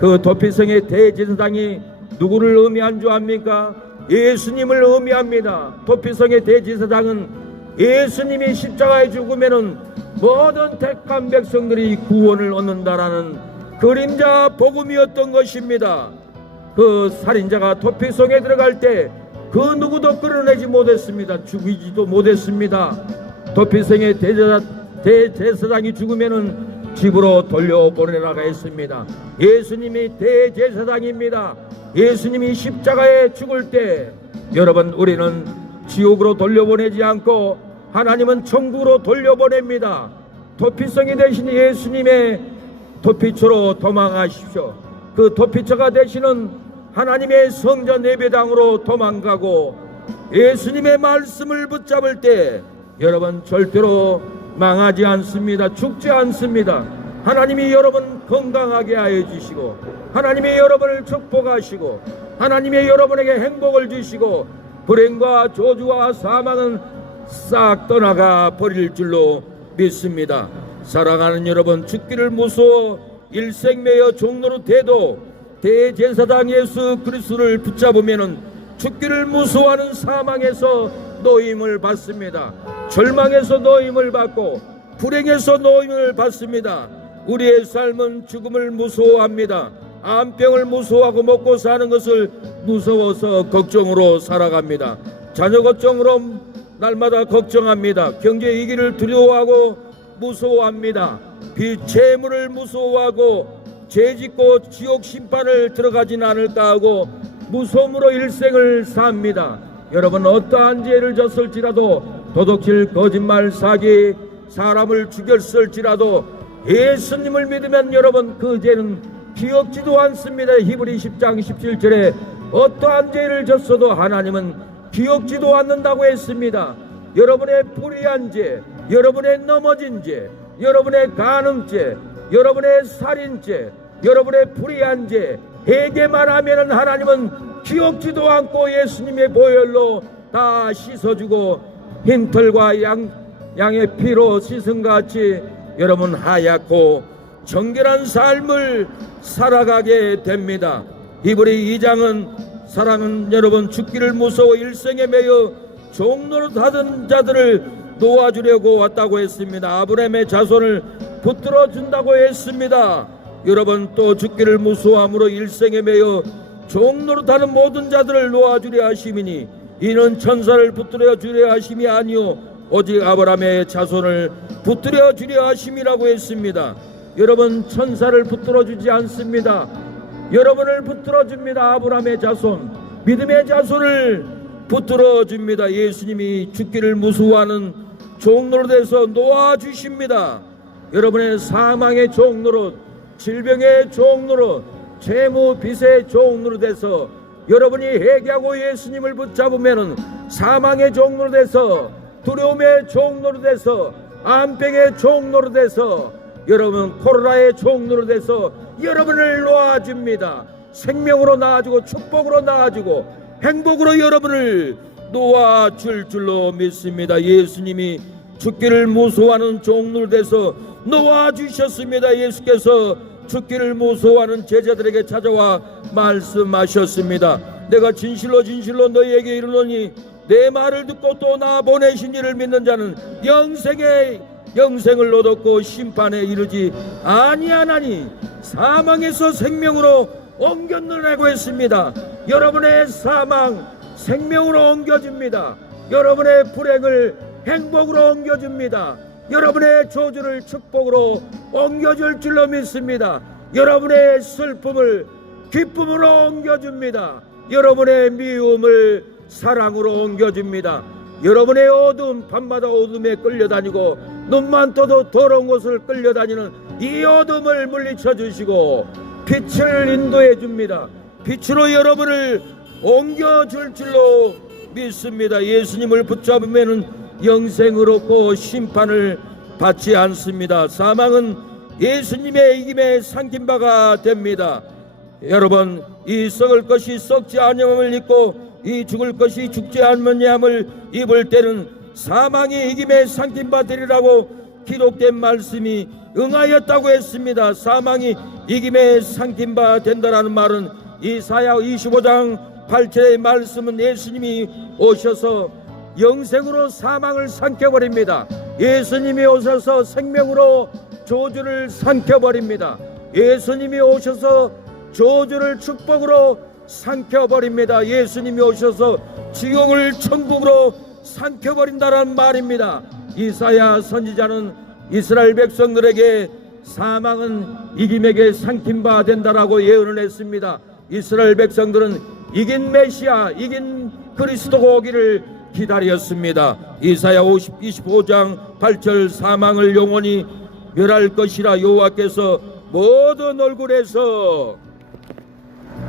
그 도피성의 대제사장이 누구를 의미한 줄 압니까? 예수님을 의미합니다. 도피성의 대제사장은 예수님이 십자가에 죽으면은 모든 택한 백성들이 구원을 얻는다라는 그림자 복음이었던 것입니다. 그 살인자가 도피성에 들어갈 때 그 누구도 끌어내지 못했습니다. 죽이지도 못했습니다. 도피성의 대제사장이 죽으면은 집으로 돌려보내라고 했습니다. 예수님이 대제사장입니다. 예수님이 십자가에 죽을 때 여러분, 우리는 지옥으로 돌려보내지 않고 하나님은 천국으로 돌려보냅니다. 도피성이 되신 예수님의 도피처로 도망하십시오. 그 도피처가 되시는 하나님의 성전 예배당으로 도망가고 예수님의 말씀을 붙잡을 때 여러분 절대로 망하지 않습니다. 죽지 않습니다. 하나님이 여러분 건강하게 하여 주시고 하나님이 여러분을 축복하시고 하나님이 여러분에게 행복을 주시고 불행과 저주와 사망은 싹 떠나가 버릴 줄로 믿습니다. 사랑하는 여러분, 죽기를 무서워 일생매여 종로로 돼도 대제사장 예수 그리스도를 붙잡으면은 죽기를 무서워하는 사망에서 노임을 받습니다. 절망에서 노임을 받고 불행에서 노임을 받습니다. 우리의 삶은 죽음을 무서워합니다. 암병을 무서워하고 먹고 사는 것을 무서워서 걱정으로 살아갑니다. 자녀 걱정으로 날마다 걱정합니다. 경제 위기를 두려워하고 무서워합니다. 재물을 무서워하고 죄짓고 지옥 심판을 들어가진 않을까 하고 무서움으로 일생을 삽니다. 여러분, 어떠한 죄를 졌을지라도 도둑질, 거짓말, 사기, 사람을 죽였을지라도 예수님을 믿으면 여러분 그 죄는 기억지도 않습니다. 히브리 10장 17절에 어떠한 죄를 졌어도 하나님은 기억지도 않는다고 했습니다. 여러분의 불의한 죄, 여러분의 넘어진 죄, 여러분의 간음죄, 여러분의 살인죄, 여러분의 불의한 죄 회개만 하면은 하나님은 기억지도 않고 예수님의 보혈로 다 씻어주고 흰 털과 양의 피로 씻음같이 여러분 하얗고 정결한 삶을 살아가게 됩니다. 히브리 2장은 사랑은 여러분 죽기를 무서워 일생에 매여 종노릇 하던 자들을 놓아주려고 왔다고 했습니다. 아브라함의 자손을 붙들어 준다고 했습니다. 여러분, 또 죽기를 무서워함으로 일생에 매여 종노릇하는 모든 자들을 놓아주려 하심이니 이는 천사를 붙들어 주려 하심이 아니요 오직 아브라함의 자손을 붙들어 주려 하심이라고 했습니다. 여러분, 천사를 붙들어 주지 않습니다. 여러분을 붙들어 줍니다. 아브라함의 자손, 믿음의 자손을 붙들어 줍니다. 예수님이 죽기를 무서워하는 종노릇에서 놓아주십니다. 여러분의 사망의 종노릇, 질병의 종노릇, 재무 빚의 종노릇에서 여러분이 회개하고 예수님을 붙잡으면 사망의 종노릇에서, 두려움의 종노릇에서, 암병의 종노릇에서, 여러분 코로나의 종노릇에서 여러분을 놓아줍니다. 생명으로 낳아주고 축복으로 낳아주고 행복으로 여러분을 놓아줄 줄로 믿습니다. 예수님이 죽기를 무서워하는 종노릇에서 놓아주셨습니다. 예수께서 죽기를 무서워하는 제자들에게 찾아와 말씀하셨습니다. 내가 진실로 진실로 너희에게 이르노니 내 말을 듣고 또 나 보내신 이를 믿는 자는 영생을 얻었고 심판에 이르지 아니하나니 사망에서 생명으로 옮겼느라고 했습니다. 여러분의 사망 생명으로 옮겨줍니다. 여러분의 불행을 행복으로 옮겨줍니다. 여러분의 저주를 축복으로 옮겨줄 줄로 믿습니다. 여러분의 슬픔을 기쁨으로 옮겨줍니다. 여러분의 미움을 사랑으로 옮겨줍니다. 여러분의 어두움, 밤마다 어둠에 끌려다니고 눈만 떠도 더러운 곳을 끌려다니는 이 어둠을 물리쳐 주시고 빛을 인도해 줍니다. 빛으로 여러분을 옮겨줄 줄로 믿습니다. 예수님을 붙잡으면 영생을 얻고 심판을 받지 않습니다. 사망은 예수님의 이김에 삼킨 바가 됩니다. 여러분, 이 썩을 것이 썩지 아니함을 입고 이 죽을 것이 죽지 않느냐함을 입을 때는 사망이 이김에 삼킨 바 되리라고 기록된 말씀이 응하였다고 했습니다. 사망이 이김에 삼킨 바 된다라는 말은 이사야 25장 8절의 말씀은 예수님이 오셔서 영생으로 사망을 삼켜버립니다. 예수님이 오셔서 생명으로 저주를 삼켜버립니다. 예수님이 오셔서 저주를 축복으로 삼켜버립니다. 예수님이 오셔서 지옥을 천국으로 삼켜버린다는 말입니다. 이사야 선지자는 이스라엘 백성들에게 사망은 이김에게 삼킨 바 된다라고 예언을 했습니다. 이스라엘 백성들은 이긴 메시아, 이긴 그리스도가 오기를 기다렸습니다. 이사야 25장 8절 사망을 영원히 멸할 것이라 여호와께서 모든 얼굴에서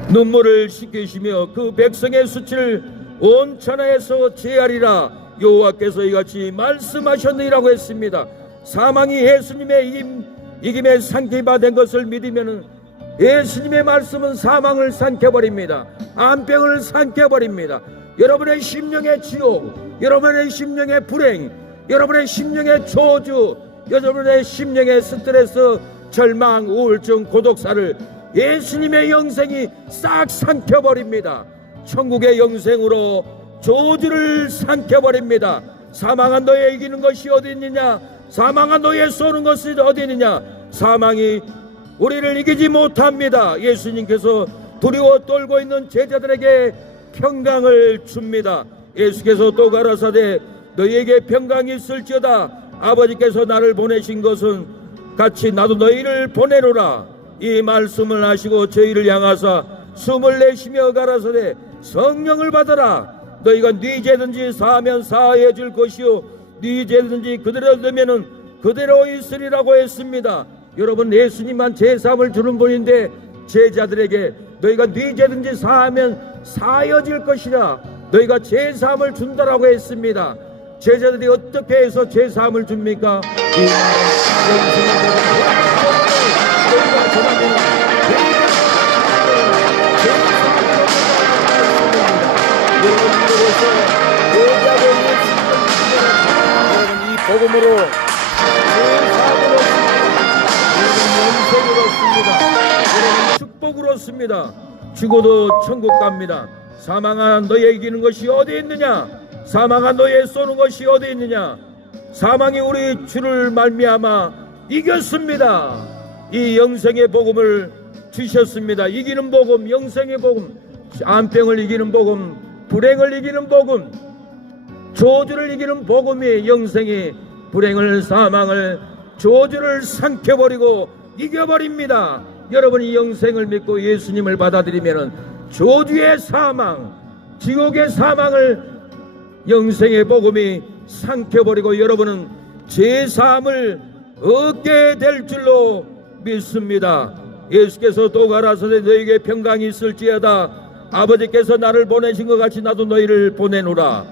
눈물을 씻기시며 그 백성의 수치를 온 천하에서 제하리라 여호와께서 이같이 말씀하셨느니라고 했습니다. 사망이 예수님의 이김에 삼키바 된 것을 믿으면 예수님의 말씀은 사망을 삼켜버립니다. 암병을 삼켜버립니다. 여러분의 심령의 지옥, 여러분의 심령의 불행, 여러분의 심령의 저주, 여러분의 심령의 스트레스, 절망, 우울증, 고독사를 예수님의 영생이 싹 삼켜버립니다. 천국의 영생으로 저주를 삼켜버립니다. 사망한 너의 이기는 것이 어디 있느냐? 사망한 너의 쏘는 것이 어디 있느냐? 사망이 우리를 이기지 못합니다. 예수님께서 두려워 떨고 있는 제자들에게 평강을 줍니다. 예수께서 또 가라사대 너희에게 평강이 있을지어다. 아버지께서 나를 보내신 것은 같이 나도 너희를 보내노라. 이 말씀을 하시고 저희를 향하사 숨을 내쉬며 가라사대 성령을 받아라. 너희가 네 죄든지 사하면 사하여질 것이요 네 죄든지 그대로 되면은 그대로 있으리라고 했습니다. 여러분, 예수님만 제사함을 주는 분인데 제자들에게 너희가 네 죄든지 사하면 사하여질 것이라 너희가 제사함을 준다라고 했습니다. 제자들이 어떻게 해서 제사함을 줍니까? 이 너희가 전하면 여러분, 이 복음으로 제사함으로 영생을 얻습니다. 여러분, 축복을 얻습니다. 죽어도 천국 갑니다. 사망한 너희에 이기는 것이 어디 있느냐? 사망한 너희에 쏘는 것이 어디 있느냐? 사망이 우리 주를 말미암아 이겼습니다. 이 영생의 복음을 주셨습니다. 이기는 복음, 영생의 복음, 암병을 이기는 복음, 불행을 이기는 복음, 저주를 이기는 복음이 영생이 불행을, 사망을, 저주를 삼켜버리고 이겨버립니다. 여러분이 영생을 믿고 예수님을 받아들이면 저주의 사망, 지옥의 사망을 영생의 복음이 삼켜버리고 여러분은 제사함을 얻게 될 줄로 믿습니다. 예수께서 또 가라사대 너희에게 평강이 있을지어다. 아버지께서 나를 보내신 것 같이 나도 너희를 보내노라.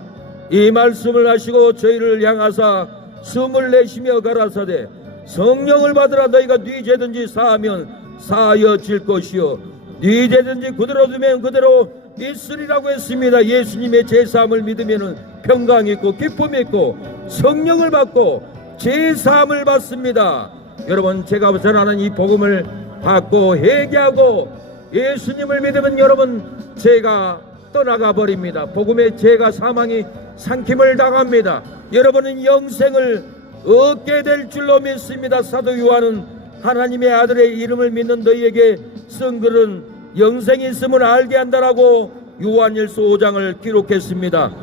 이 말씀을 하시고 저희를 향하사 숨을 내쉬며 가라사대 성령을 받으라. 너희가 네 죄든지 사하면 사하여질 것이요 네 죄든지 그대로 두면 그대로 있으리라고 했습니다. 예수님의 제사함을 믿으면 평강이 있고 기쁨이 있고 성령을 받고 제사함을 받습니다. 여러분, 제가 전하는 이 복음을 받고 회개하고 예수님을 믿으면 여러분 죄가 떠나가 버립니다. 복음의 죄가 사망이 삼킴을 당합니다. 여러분은 영생을 얻게 될 줄로 믿습니다. 사도 요한은 하나님의 아들의 이름을 믿는 너희에게 쓴 글은 영생이 있음을 알게 한다라고 요한일서 5장을 기록했습니다.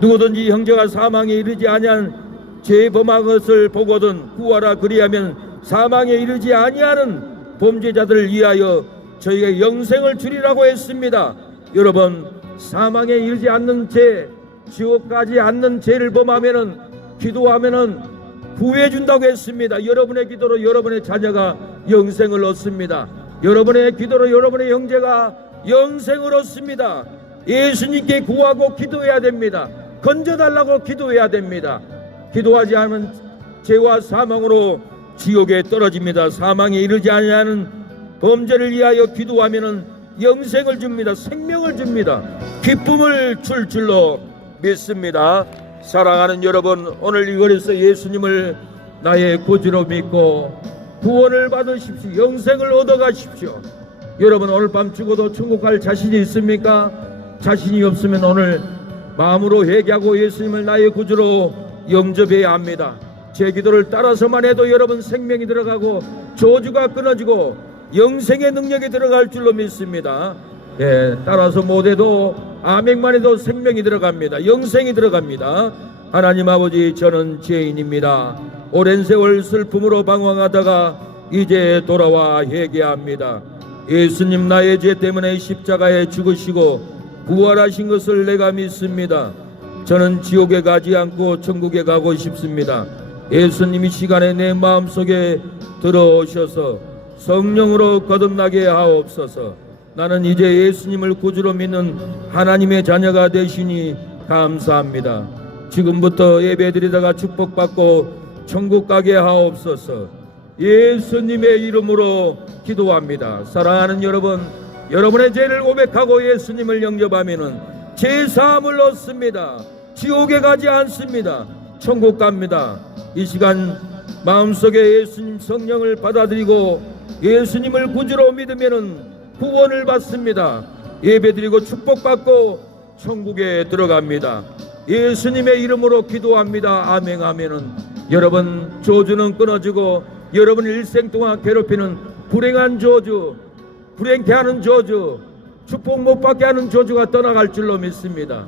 누구든지 형제가 사망에 이르지 아니한 죄 범한 것을 보거든 구하라. 그리하면 사망에 이르지 아니하는 범죄자들을 위하여 저희가 영생을 주리라고 했습니다. 여러분, 사망에 이르지 않는 죄, 지옥 가지 않는 죄를 범하면은 기도하면은 구해 준다고 했습니다. 여러분의 기도로 여러분의 자녀가 영생을 얻습니다. 여러분의 기도로 여러분의 형제가 영생을 얻습니다. 예수님께 구하고 기도해야 됩니다. 건져달라고 기도해야 됩니다. 기도하지 않은 죄와 사망으로 지옥에 떨어집니다. 사망에 이르지 아니하는 범죄를 위하여 기도하면은 영생을 줍니다. 생명을 줍니다. 기쁨을 줄 줄로 믿습니다. 사랑하는 여러분, 오늘 이 거리에서 예수님을 나의 구주로 믿고 구원을 받으십시오. 영생을 얻어가십시오. 여러분, 오늘 밤 죽어도 천국 갈 자신이 있습니까? 자신이 없으면 오늘 마음으로 회개하고 예수님을 나의 구주로 영접해야 합니다. 제 기도를 따라서만 해도 여러분 생명이 들어가고 저주가 끊어지고 영생의 능력이 들어갈 줄로 믿습니다. 따라서 못해도 아멘만 해도 생명이 들어갑니다. 영생이 들어갑니다. 하나님 아버지, 저는 죄인입니다. 오랜 세월 슬픔으로 방황하다가 이제 돌아와 회개합니다. 예수님 나의 죄 때문에 십자가에 죽으시고 부활하신 것을 내가 믿습니다. 저는 지옥에 가지 않고 천국에 가고 싶습니다. 예수님이 시간에 내 마음속에 들어오셔서 성령으로 거듭나게 하옵소서. 나는 이제 예수님을 구주로 믿는 하나님의 자녀가 되시니 감사합니다. 지금부터 예배드리다가 축복받고 천국 가게 하옵소서. 예수님의 이름으로 기도합니다. 사랑하는 여러분, 여러분의 죄를 고백하고 예수님을 영접하면은 제사함을 얻습니다. 지옥에 가지 않습니다. 천국 갑니다. 이 시간 마음속에 예수님 성령을 받아들이고 예수님을 구주로 믿으면은 구원을 받습니다. 예배드리고 축복받고 천국에 들어갑니다. 예수님의 이름으로 기도합니다. 아멘. 아멘은 여러분 저주는 끊어지고 여러분 일생 동안 괴롭히는 불행한 저주, 불행케 하는 저주, 축복 못 받게 하는 저주가 떠나갈 줄로 믿습니다.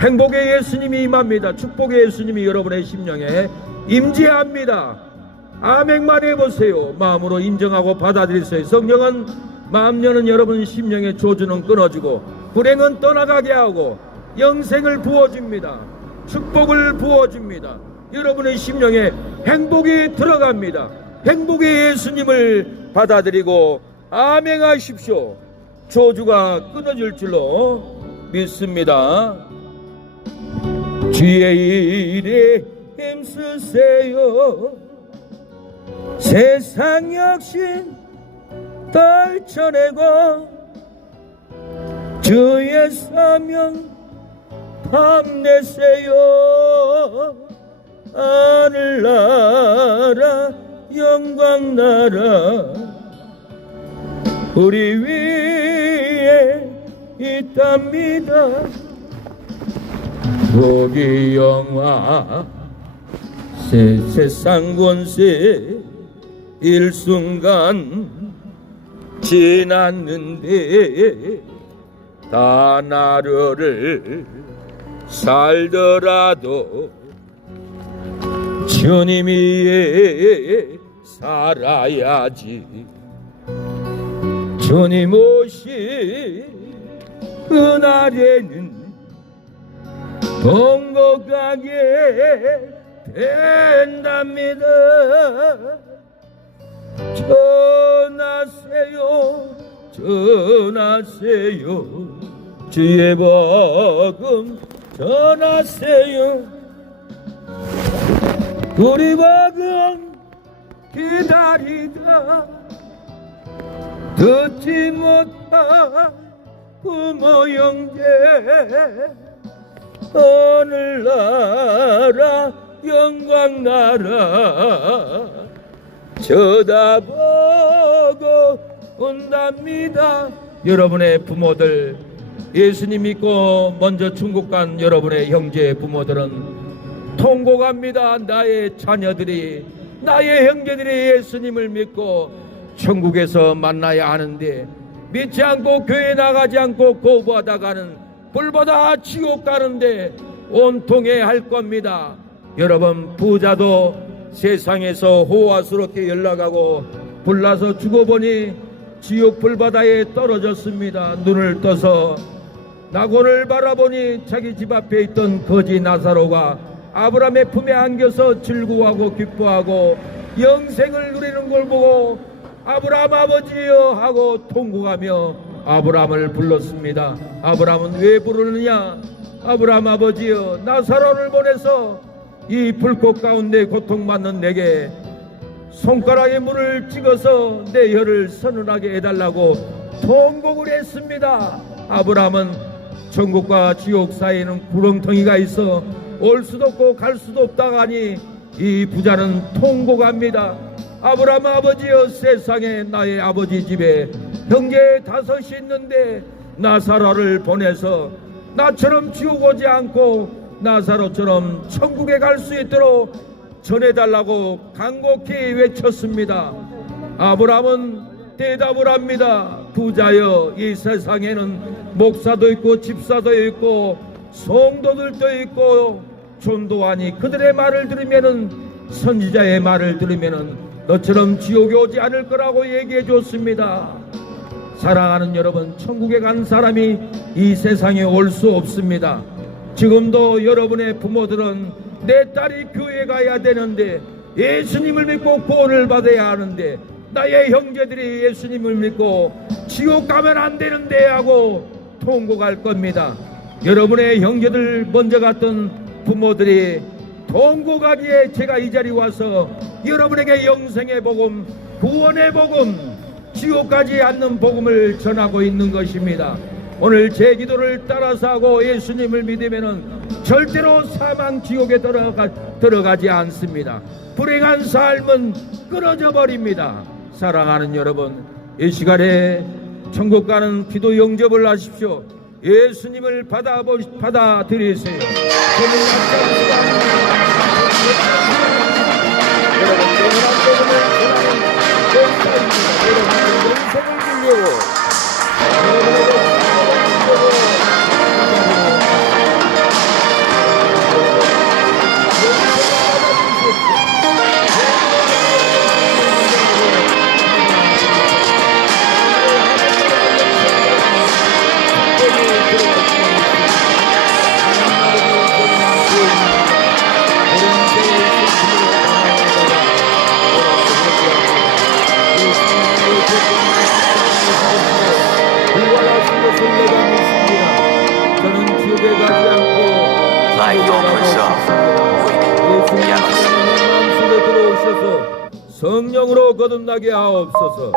행복의 예수님이 임합니다. 축복의 예수님이 여러분의 심령에 임재합니다. 아멘만 해보세요. 마음으로 인정하고 받아들이세요. 성령은 마음 여는 여러분 심령의 조주는 끊어주고 불행은 떠나가게 하고 영생을 부어줍니다. 축복을 부어줍니다. 여러분의 심령에 행복이 들어갑니다. 행복의 예수님을 받아들이고 아멘하십시오. 조주가 끊어질 줄로 믿습니다. 주의 일에 힘쓰세요. 세상 역신 떨쳐내고 주의 사명 담내세요. 하늘나라 영광나라 우리 위에 있답니다. 거기 영화 세상 권세 일순간 지났는데 다 나를 살더라도 주님 위에 살아야지. 주님 오시 그날에는 통곡하게 된답니다. 전하세요 전하세요 주의 복음 전하세요. 우리 복음 기다리다 듣지 못한 부모 형제 하늘나라 영광나라 쳐다보고 온답니다. 여러분의 부모들 예수님 믿고 먼저 천국 간 여러분의 형제 부모들은 통곡합니다. 나의 자녀들이 나의 형제들이 예수님을 믿고 천국에서 만나야 하는데 믿지 않고 교회 나가지 않고 거부하다 가는 불보다 지옥 가는데 온통해 할 겁니다. 여러분 부자도 세상에서 호화스럽게 연락하고 불나서 죽어보니 지옥 불바다에 떨어졌습니다. 눈을 떠서 낙원을 바라보니 자기 집 앞에 있던 거지 나사로가 아브라함의 품에 안겨서 즐거워하고 기뻐하고 영생을 누리는 걸 보고 아브라함 아버지여 하고 통곡하며 아브라함을 불렀습니다. 아브라함은 왜 부르느냐? 아브라함 아버지여 나사로를 보내서 이 불꽃 가운데 고통받는 내게 손가락에 물을 찍어서 내 혀를 서늘하게 해달라고 통곡을 했습니다. 아브라함은 천국과 지옥 사이에는 구렁텅이가 있어 올 수도 없고 갈 수도 없다가 하니 이 부자는 통곡합니다. 아브라함 아버지여 세상에 나의 아버지 집에 형제 5이 있는데 나사로를 보내서 나처럼 지옥 오지 않고 나사로처럼 천국에 갈 수 있도록 전해달라고 간곡히 외쳤습니다. 아브라함은 대답을 합니다. 부자여 이 세상에는 목사도 있고 집사도 있고 성도들도 있고 전도하니 그들의 말을 들으면은 선지자의 말을 들으면은 너처럼 지옥에 오지 않을 거라고 얘기해 줬습니다. 사랑하는 여러분, 천국에 간 사람이 이 세상에 올 수 없습니다. 지금도 여러분의 부모들은 내 딸이 교회 가야 되는데 예수님을 믿고 구원을 받아야 하는데 나의 형제들이 예수님을 믿고 지옥 가면 안 되는데 하고 통곡할 겁니다. 여러분의 형제들 먼저 갔던 부모들이 통곡하기에 제가 이 자리에 와서 여러분에게 영생의 복음, 구원의 복음, 지옥 가지 않는 복음을 전하고 있는 것입니다. 오늘 제 기도를 따라서 하고 예수님을 믿으면은 절대로 사망 지옥에 들어가지 않습니다. 불행한 삶은 끊어져 버립니다. 사랑하는 여러분, 이 시간에 천국 가는 기도 영접을 하십시오. 예수님을 받아들이세요. 하옵소서. 성령으로 거듭나게 하옵소서.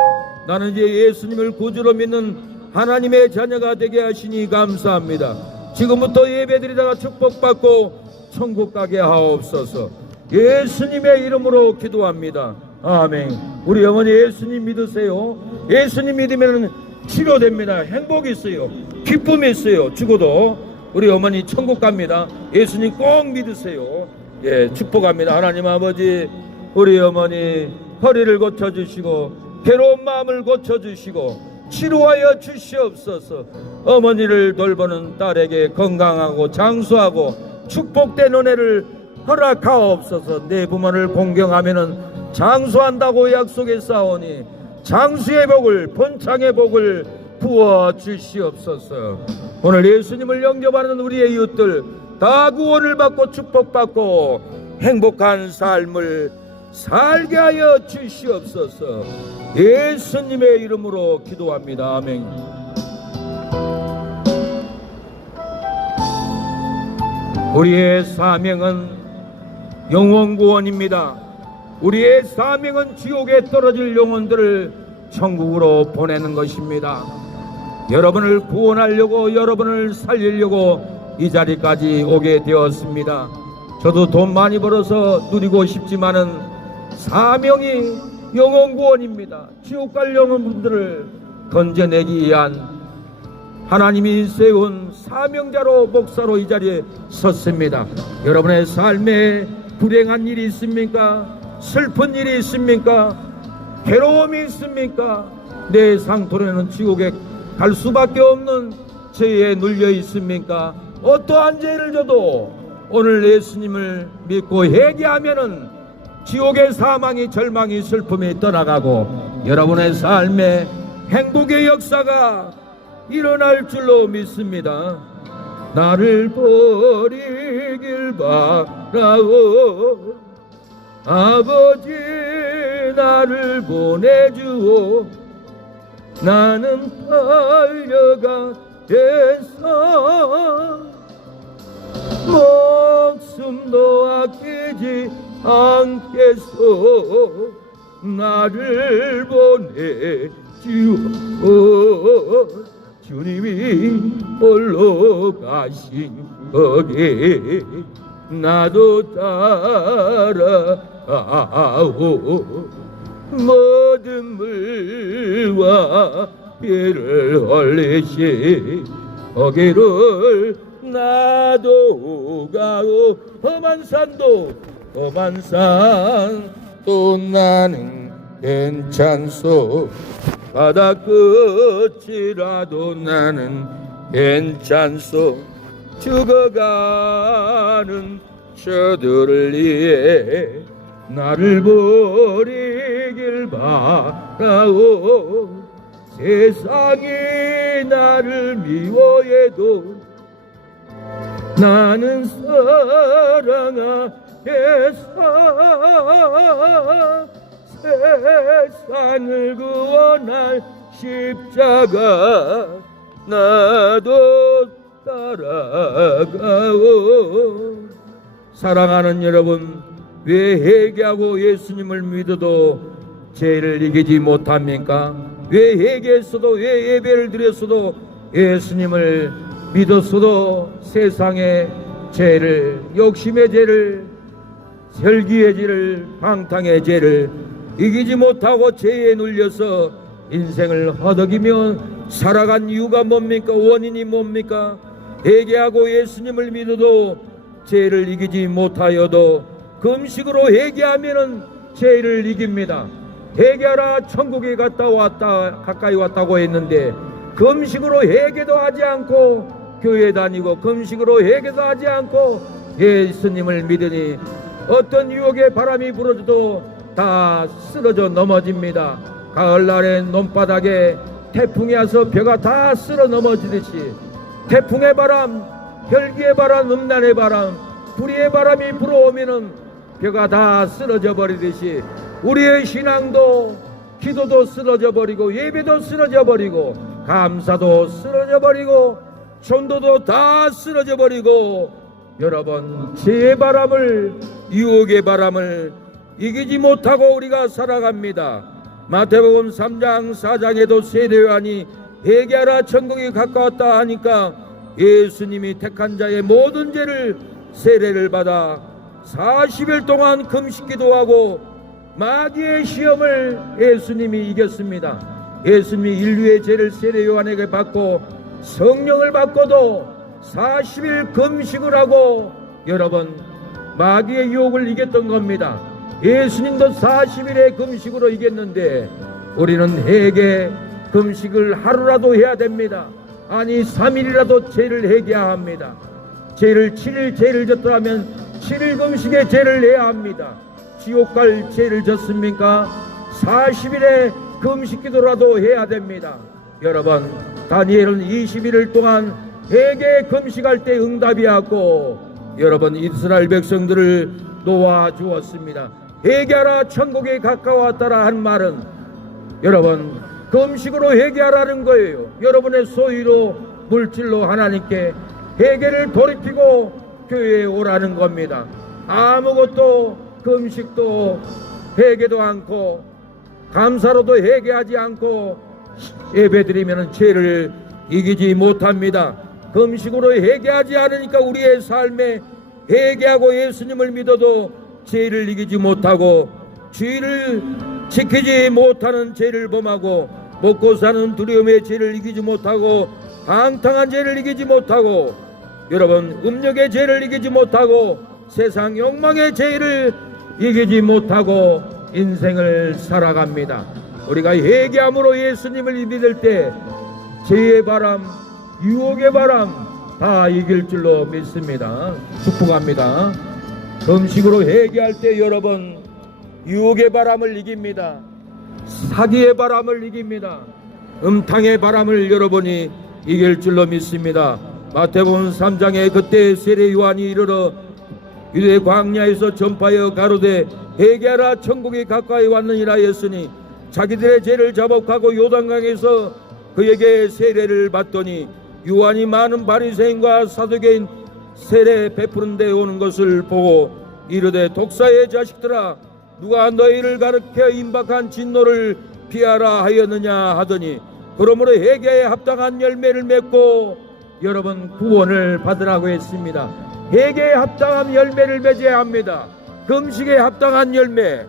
나는 이제 예수님을 구주로 믿는 하나님의 자녀가 되게 하시니 감사합니다. 지금부터 예배드리다가 축복받고 천국 가게 하옵소서. 예수님의 이름으로 기도합니다. 아멘. 우리 어머니 예수님 믿으세요. 예수님 믿으면 치료됩니다. 행복이 있어요. 기쁨이 있어요. 죽어도 우리 어머니 천국 갑니다. 예수님 꼭 믿으세요. 예, 축복합니다. 하나님 아버지, 우리 어머니 허리를 고쳐주시고 괴로운 마음을 고쳐주시고 치료하여 주시옵소서. 어머니를 돌보는 딸에게 건강하고 장수하고 축복된 은혜를 허락하옵소서. 내 부모를 공경하면은 장수한다고 약속했사오니 장수의 복을, 번창의 복을 부어 주시옵소서. 오늘 예수님을 영접하는 우리의 이웃들 다 구원을 받고 축복받고 행복한 삶을 살게 하여 주시옵소서. 예수님의 이름으로 기도합니다. 아멘. 우리의 사명은 영원 구원입니다. 우리의 사명은 지옥에 떨어질 영혼들을 천국으로 보내는 것입니다. 여러분을 구원하려고, 여러분을 살리려고 이 자리까지 오게 되었습니다. 저도 돈 많이 벌어서 누리고 싶지만은 사명이 영혼 구원입니다. 지옥 갈 영혼분들을 건져내기 위한 하나님이 세운 사명자로, 목사로 이 자리에 섰습니다. 여러분의 삶에 불행한 일이 있습니까? 슬픈 일이 있습니까? 괴로움이 있습니까? 내 상토로는 지옥에 갈 수밖에 없는 죄에 눌려 있습니까? 어떠한 죄를 져도 오늘 예수님을 믿고 회개하면은 지옥의 사망이, 절망이, 슬픔이 떠나가고 여러분의 삶에 행복의 역사가 일어날 줄로 믿습니다. 나를 버리길 바라오. 아버지 나를 보내주오. 나는 달려가겠어. 목숨도 아끼지 않겠소. 나를 보내주오. 주님이 홀로 가신 거기 나도 따라오오. 모든 물과 피를 흘리시 거기를 나도 가오. 험한 산도 험한 산도 나는 괜찮소. 바다 끝이라도 나는 괜찮소. 죽어가는 저들을 위해 나를 버리길 바라오. 세상이 나를 미워해도 나는 사랑하겠어. 세상을 구원할 십자가 나도 따라가오. 사랑하는 여러분, 왜 회개하고 예수님을 믿어도 죄를 이기지 못합니까? 왜 회개했어도, 왜 예배를 드렸어도, 예수님을 믿었어도 세상의 죄를, 욕심의 죄를, 혈기의 죄를, 방탕의 죄를 이기지 못하고 죄에 눌려서 인생을 허덕이며 살아간 이유가 뭡니까? 원인이 뭡니까? 회개하고 예수님을 믿어도 죄를 이기지 못하여도 금식으로 회개하면은 죄를 이깁니다. 회개하라 천국에 가까이 왔다고 했는데 금식으로 회개도 하지 않고 교회 다니고 금식으로 회개도 하지 않고 예수님을 믿으니 어떤 유혹의 바람이 불어줘도 다 쓰러져 넘어집니다. 가을날에 논바닥에 태풍이 와서 벼가 다 쓸어 넘어지듯이 태풍의 바람, 혈기의 바람, 음란의 바람, 불의의 바람이 불어오면은 벼가 다 쓰러져 버리듯이 우리의 신앙도, 기도도 쓰러져 버리고 예배도 쓰러져 버리고 감사도 쓰러져 버리고 전도도 다 쓰러져 버리고 여러분 죄의 바람을, 유혹의 바람을 이기지 못하고 우리가 살아갑니다. 마태복음 3장 4장에도 세례 요한이 회개하라 천국이 가까웠다 하니까 예수님이 택한 자의 모든 죄를 세례를 받아 40일 동안 금식기도 하고 마귀의 시험을 예수님이 이겼습니다. 예수님이 인류의 죄를 세례 요한에게 받고 성령을 받고도 40일 금식을 하고 여러분 마귀의 유혹을 이겼던 겁니다. 예수님도 40일의 금식으로 이겼는데 우리는 회개 금식을 하루라도 해야 됩니다. 아니 3일이라도 죄를 회개해야 합니다. 죄를 7일 죄를 졌더라면 7일 금식에 죄를 내야 합니다. 지옥 갈 죄를 졌습니까? 40일의 금식 기도라도 해야 됩니다. 여러분 다니엘은 21일 동안 회개 금식할 때 응답이 왔고 여러분 이스라엘 백성들을 놓아주었습니다. 회개하라 천국에 가까웠다라 한 말은 여러분 금식으로 회개하라는 거예요. 여러분의 소유로 물질로 하나님께 회개를 돌이키고 교회에 오라는 겁니다. 아무것도 금식도 회개도 않고 감사로도 회개하지 않고 예배드리면 죄를 이기지 못합니다. 금식으로 회개하지 않으니까 우리의 삶에 회개하고 예수님을 믿어도 죄를 이기지 못하고 주의를 지키지 못하는 죄를 범하고 먹고 사는 두려움의 죄를 이기지 못하고 방탕한 죄를 이기지 못하고 여러분 음욕의 죄를 이기지 못하고 세상 욕망의 죄를 이기지 못하고 인생을 살아갑니다. 우리가 회개함으로 예수님을 믿을 때 죄의 바람, 유혹의 바람 다 이길 줄로 믿습니다. 축복합니다. 금식으로 회개할 때 여러분 유혹의 바람을 이깁니다. 사기의 바람을 이깁니다. 음탕의 바람을 여러분이 이길 줄로 믿습니다. 마태복음 3장에 그때 세례 요한이 이르러 유대 광야에서 전파하여 가로되 회개하라 천국이 가까이 왔느니라 했으니 자기들의 죄를 자복하고 요단강에서 그에게 세례를 받더니 요한이 많은 바리새인과 사두개인 세례 베푸는 데 오는 것을 보고 이르되 독사의 자식들아 누가 너희를 가르쳐 임박한 진노를 피하라 하였느냐 하더니 그러므로 회개에 합당한 열매를 맺고 여러분 구원을 받으라고 했습니다. 회개에 합당한 열매를 맺어야 합니다. 금식에 합당한 열매,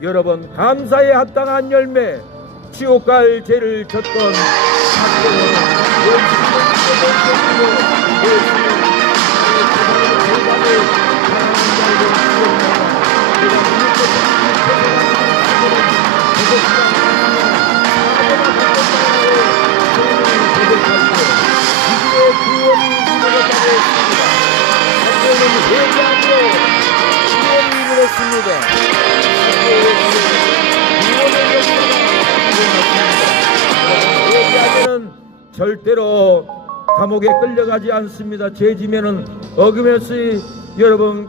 여러분 감사에 합당한 열매, 지옥 갈 죄를 졌던 회개하면은 절대로 감옥에 끌려가지 않습니다. 죄지면은 어김없이 여러분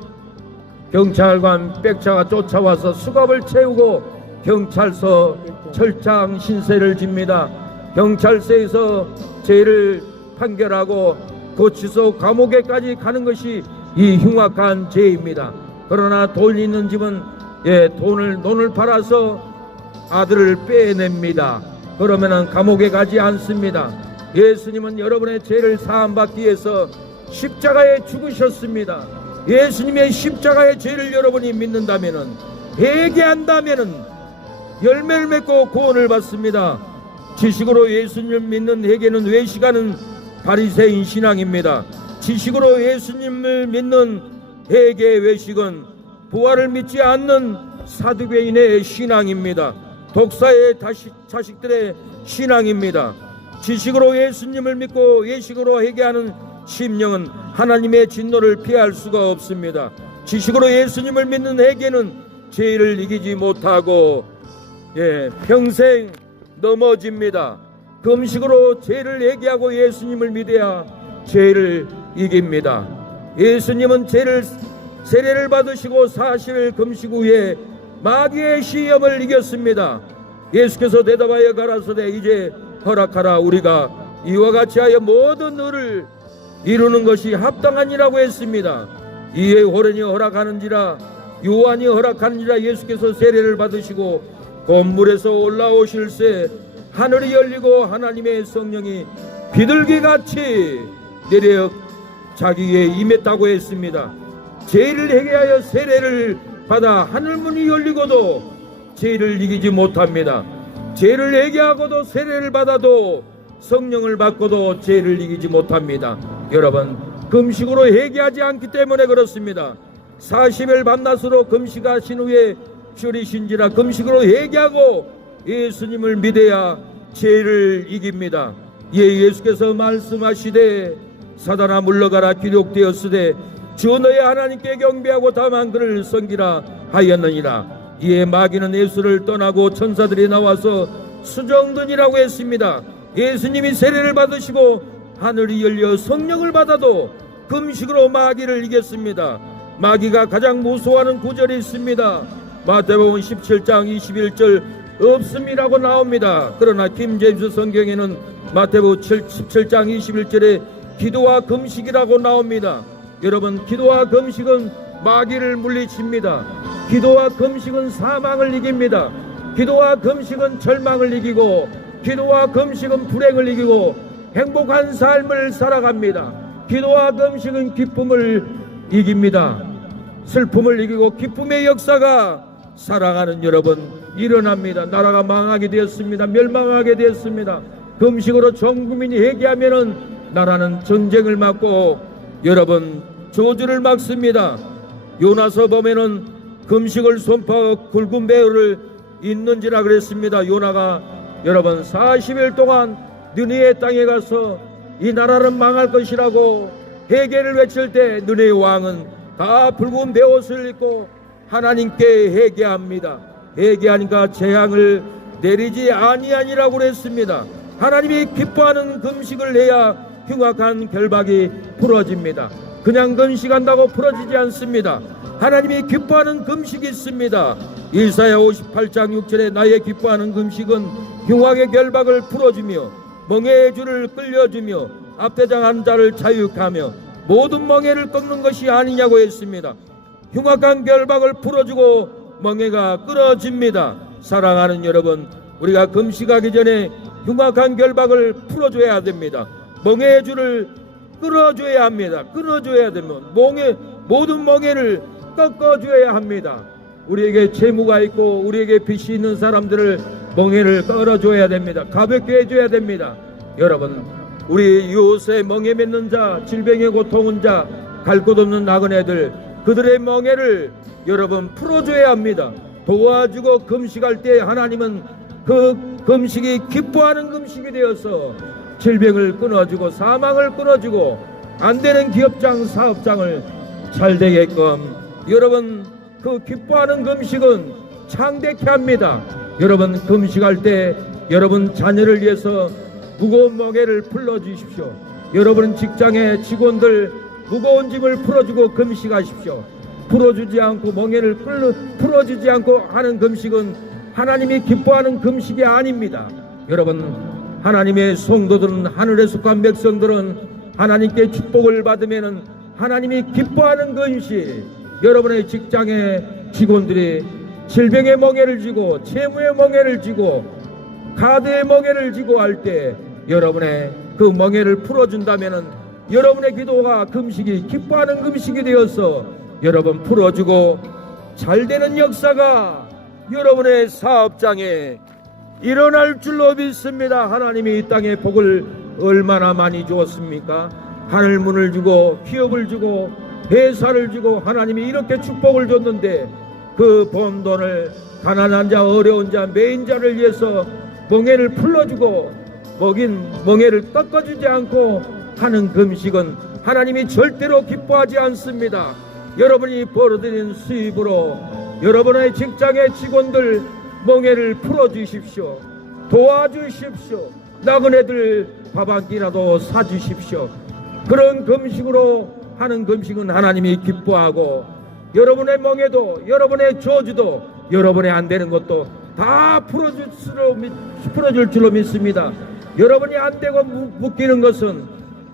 경찰관 백차가 쫓아와서 수갑을 채우고 경찰서 철장 신세를 집니다. 경찰서에서 죄를 판결하고 고치소 감옥에까지 가는 것이 이 흉악한 죄입니다. 그러나 돈 있는 집은 돈을 팔아서 아들을 빼냅니다. 그러면은 감옥에 가지 않습니다. 예수님은 여러분의 죄를 사함받기 위해서 십자가에 죽으셨습니다. 예수님의 십자가의 죄를 여러분이 믿는다면은 회개한다면은 열매를 맺고 구원을 받습니다. 지식으로 예수님을 믿는 회개는 외식하는 바리새인 신앙입니다. 지식으로 예수님을 믿는 회개 외식은 부활을 믿지 않는 사두개인의 신앙입니다. 독사의 자식들의 신앙입니다. 지식으로 예수님을 믿고 외식으로 회개하는 심령은 하나님의 진노를 피할 수가 없습니다. 지식으로 예수님을 믿는 회개는 죄를 이기지 못하고 평생 넘어집니다. 금식으로 죄를 회개하고 예수님을 믿어야 죄를 이깁니다. 예수님은 세례를 받으시고 40일 금식 후에 마귀의 시험을 이겼습니다. 예수께서 대답하여 가라사대 이제 허락하라. 우리가 이와 같이 하여 모든 의를 이루는 것이 합당하니라고 했습니다. 이에 호련히 허락하는지라 요한이 허락하니라. 예수께서 세례를 받으시고 건물에서 올라오실새 하늘이 열리고 하나님의 성령이 비둘기같이 내려 자기에게 임했다고 했습니다. 죄를 회개하여 세례를 받아 하늘문이 열리고도 죄를 이기지 못합니다. 죄를 회개하고도 세례를 받아도 성령을 받고도 죄를 이기지 못합니다. 여러분, 금식으로 회개하지 않기 때문에 그렇습니다. 40일 밤낮으로 금식하신 후에 줄이신지라 금식으로 회개하고 예수님을 믿어야 죄를 이깁니다. 예수께서 말씀하시되 사단아 물러가라 기록되었으되 주 너의 하나님께 경배하고 다만 그를 섬기라 하였느니라. 이에 마귀는 예수를 떠나고 천사들이 나와서 수정드니라고 했습니다. 예수님이 세례를 받으시고 하늘이 열려 성령을 받아도 금식으로 마귀를 이겼습니다. 마귀가 가장 무서워하는 구절이 있습니다. 마태복음 17장 21절 없음이라고 나옵니다. 그러나 킹제임스 성경에는 마태복음 17장 21절에 기도와 금식이라고 나옵니다. 여러분, 기도와 금식은 마귀를 물리칩니다. 기도와 금식은 사망을 이깁니다. 기도와 금식은 절망을 이기고, 기도와 금식은 불행을 이기고 행복한 삶을 살아갑니다. 기도와 금식은 기쁨을 이깁니다. 슬픔을 이기고 기쁨의 역사가 살아가는 여러분 일어납니다. 나라가 망하게 되었습니다. 멸망하게 되었습니다. 금식으로 전 국민이 회개하면은 나라는 전쟁을 막고 여러분 저주를 막습니다. 요나서 보면은 금식을 선포하고 굵은 배를 잇는지라 그랬습니다. 요나가 여러분 40일 동안 느헤의 땅에 가서 이 나라는 망할 것이라고 회개를 외칠 때 느헤의 왕은 다 붉은 베옷을 입고 하나님께 회개합니다. 회개하니까 재앙을 내리지 아니하니라고 그랬습니다. 하나님이 기뻐하는 금식을 해야 흉악한 결박이 풀어집니다. 그냥 금식한다고 풀어지지 않습니다. 하나님이 기뻐하는 금식이 있습니다. 이사야 58장 6절에 나의 기뻐하는 금식은 흉악의 결박을 풀어주며 멍에의 줄을 끌려주며 압대장한 자를 자유하며 모든 멍에를 꺾는 것이 아니냐고 했습니다. 흉악한 결박을 풀어주고 멍에가 끊어집니다. 사랑하는 여러분, 우리가 금식하기 전에 흉악한 결박을 풀어줘야 됩니다. 멍에의 줄을 끊어줘야 합니다. 끊어줘야 되면 모든 멍에를 꺾어줘야 합니다. 우리에게 채무가 있고 우리에게 빚이 있는 사람들을 멍에를 끊어줘야 됩니다. 가볍게 해줘야 됩니다. 여러분, 우리 요새 멍에 맺는 자, 질병에 고통은 자, 갈 곳 없는 나그네들, 그들의 멍에를 여러분 풀어줘야 합니다. 도와주고 금식할 때 하나님은 그 금식이 기뻐하는 금식이 되어서 질병을 끊어주고 사망을 끊어주고 안되는 기업장 사업장을 잘 되게끔 여러분 그 기뻐하는 금식은 창대케 합니다. 여러분 금식할 때 여러분 자녀를 위해서 무거운 멍에를 풀어주십시오. 여러분 직장의 직원들 무거운 짐을 풀어주고 금식하십시오. 풀어주지 않고 멍에를 풀어주지 않고 하는 금식은 하나님이 기뻐하는 금식이 아닙니다. 여러분 하나님의 성도들은 하늘에 속한 백성들은 하나님께 축복을 받으면 하나님이 기뻐하는 금식. 여러분의 직장의 직원들이 질병의 멍에를 지고 채무의 멍에를 지고 가드의 멍에를 지고 할 때 여러분의 그 멍에를 풀어준다면 여러분의 기도가 금식이 기뻐하는 금식이 되어서 여러분 풀어주고 잘되는 역사가 여러분의 사업장에 일어날 줄로 믿습니다. 하나님이 이 땅에 복을 얼마나 많이 주었습니까? 하늘문을 주고 기업을 주고 회사를 주고 하나님이 이렇게 축복을 줬는데 그 번 돈을 가난한 자 어려운 자 매인자를 위해서 멍에를 풀어주고 먹인 멍에를 꺾어주지 않고 하는 금식은 하나님이 절대로 기뻐하지 않습니다. 여러분이 벌어들인 수입으로 여러분의 직장의 직원들 멍에를 풀어주십시오. 도와주십시오. 나그네들 밥 한 끼라도 사주십시오. 그런 금식으로 하는 금식은 하나님이 기뻐하고 여러분의 멍에도 여러분의 저주도 여러분의 안 되는 것도 다 풀어줄 줄로 믿습니다. 여러분이 안 되고 묶이는 것은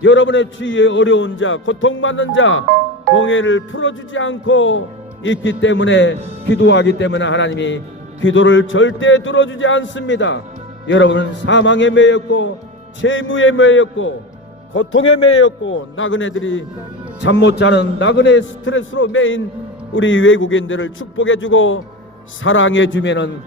여러분의 주위에 어려운 자 고통받는 자 멍에를 풀어주지 않고 있기 때문에, 기도하기 때문에 하나님이 기도를 절대 들어주지 않습니다. 여러분은 사망에 매였고 채무에 매였고 고통에 매였고 나그네들이 잠 못 자는 나그네 스트레스로 매인 우리 외국인들을 축복해주고 사랑해주면은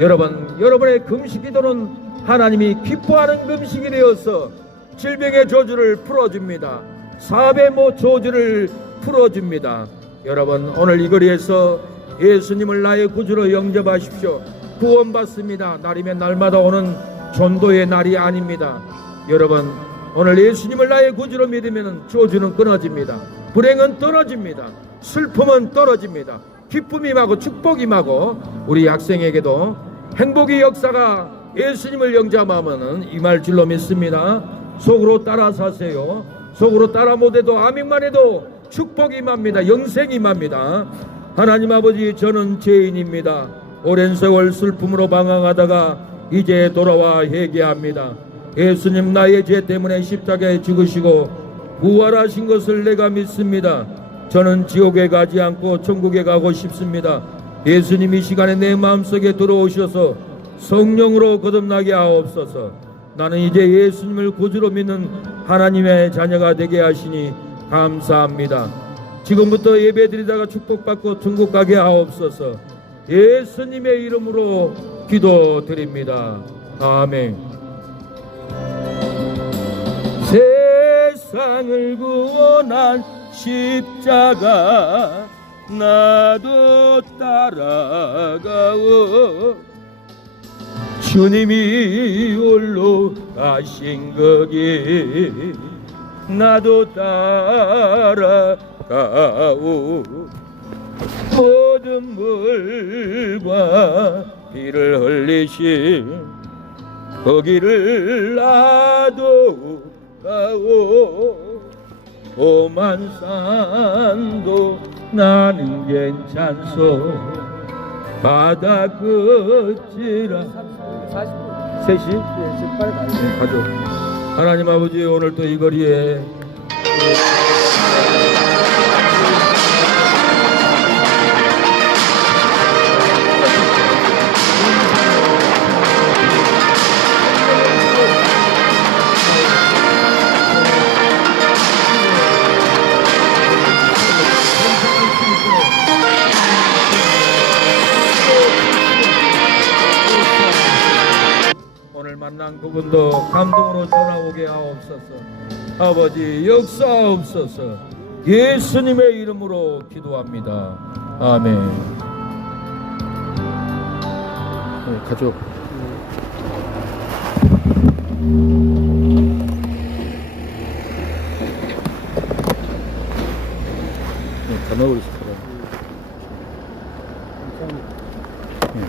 여러분의 금식 기도는 하나님이 기뻐하는 금식이 되어서 질병의 저주를 풀어줍니다. 사배모 저주를 풀어줍니다. 여러분, 오늘 이 거리에서 예수님을 나의 구주로 영접하십시오. 구원받습니다. 날이면 날마다 오는 전도의 날이 아닙니다. 여러분, 오늘 예수님을 나의 구주로 믿으면 저주는 끊어집니다. 불행은 떨어집니다. 슬픔은 떨어집니다. 기쁨이 임하고 축복이 임하고 우리 학생에게도 행복의 역사가 예수님을 영접하면 임할 줄로 믿습니다. 속으로 따라 사세요. 속으로 따라 못해도 아멘만 해도 축복이 임합니다. 영생이 임합니다. 하나님 아버지, 저는 죄인입니다. 오랜 세월 슬픔으로 방황하다가 이제 돌아와 회개합니다. 예수님 나의 죄 때문에 십자가에 죽으시고 부활하신 것을 내가 믿습니다. 저는 지옥에 가지 않고 천국에 가고 싶습니다. 예수님 이 시간에 내 마음속에 들어오셔서 성령으로 거듭나게 하옵소서. 나는 이제 예수님을 구주로 믿는 하나님의 자녀가 되게 하시니 감사합니다. 지금부터 예배드리다가 축복받고 천국 가게 하옵소서. 예수님의 이름으로 기도드립니다. 아멘. 세상을 구원한 십자가 나도 따라가오. 주님이 홀로 가신 거기 나도 따라가오. 모든 물과 피를 흘리신 거기를 나도 가오. 오만 산도 나는 괜찮소. 바다 끝이라 3시? 네, 가죠. 하나님 아버지, 오늘 또 이 거리에 만난 그분도 감동으로 전화 오게 하옵소서. 아버지, 역사하옵소서. 예수님의 이름으로 기도합니다. 아멘. 네, 가족. 네, 다 넣어버렸을 거라. 네.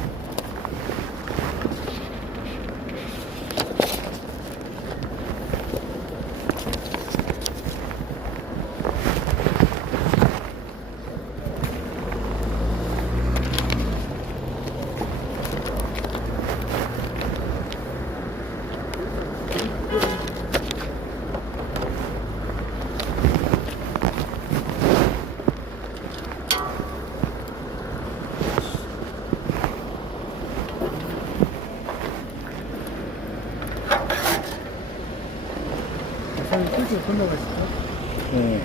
건너가시죠? 네.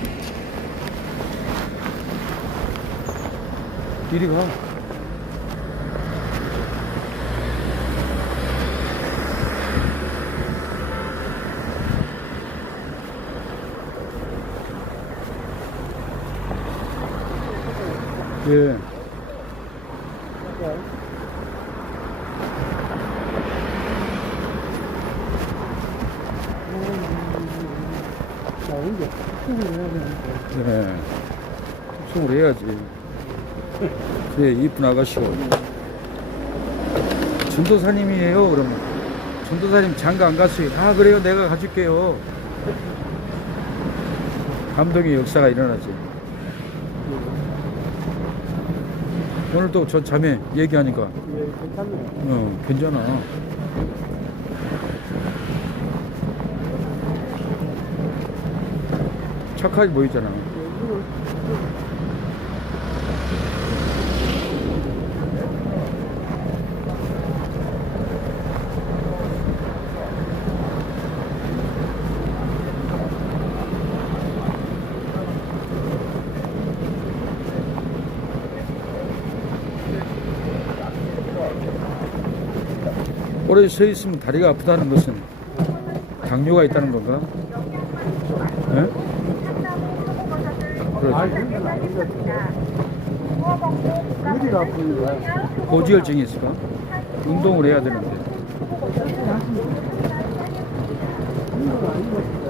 이리 가. 예. 네, 숙성을 해야지. 그래, 이쁜 아가씨고. 전도사님이에요. 그러면 전도사님 장가 안 갔어요. 아, 그래요, 내가 가줄게요. 감동의 역사가 일어나지. 오늘 또 저 자매 얘기하니까 괜찮아. 착하게 보이잖아. 오래 서 있으면 다리가 아프다는 것은 당뇨가 있다는 건가? 예? 아, 그렇죠. 그건 아닌 것 같은데. 어디가 아픈 거야? 고지혈증이 있을까? 운동을 해야 되는데. 그건 아닌 것 같은데.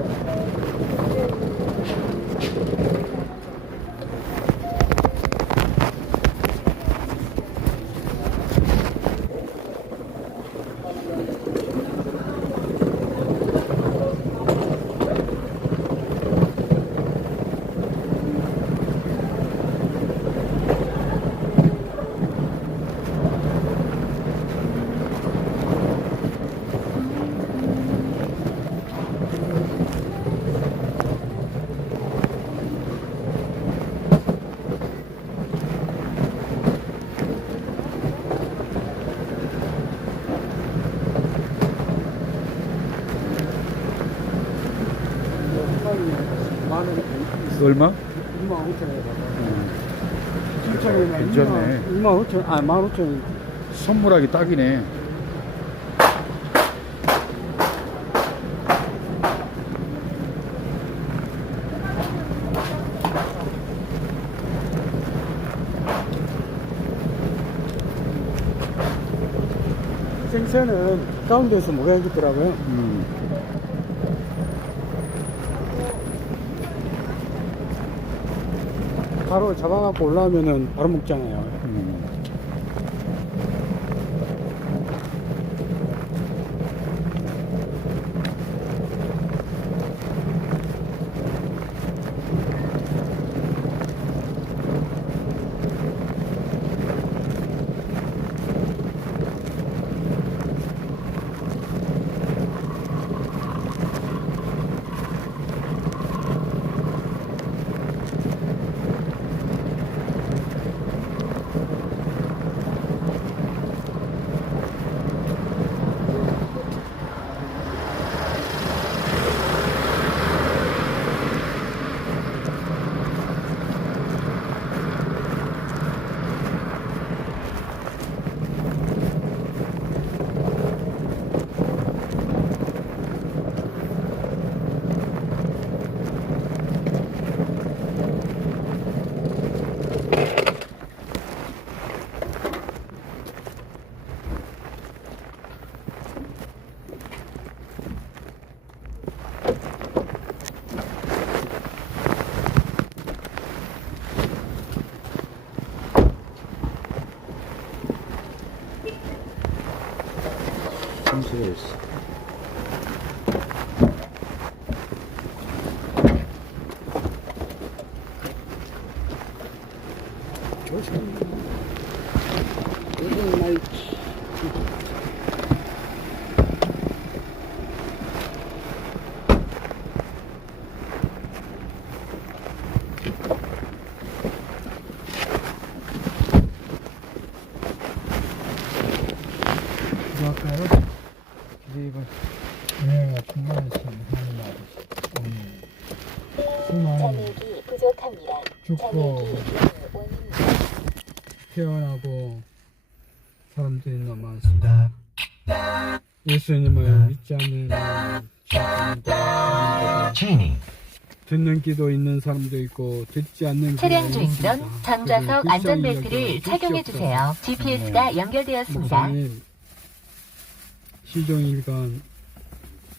만 원에 얼마? 2만 5천 원에 받아. 7천 원에 괜찮네. 2만 5천, 아, 1만 5천 원. 선물하기 딱이네. 생선은 가운데서 먹어야겠더라고요. 바로 잡아갖고 올라오면은 바로 먹잖아요. 참새였어. 요즘 날 들어갈까요? 네, 충분했습니다. 잔액이 부족합니다. 죽고 잔액이 원입니다. 태어나고 사람들이 너무 많습니다. 예수님을 믿지 않는 사람도 듣는 귀도 있는 사람도 있고 듣지 않는 귀도 차량 있습니다. 주행전 전좌석 안전벨트를 착용해 주세요. GPS가 연결되었습니다. 목사님, 시종일관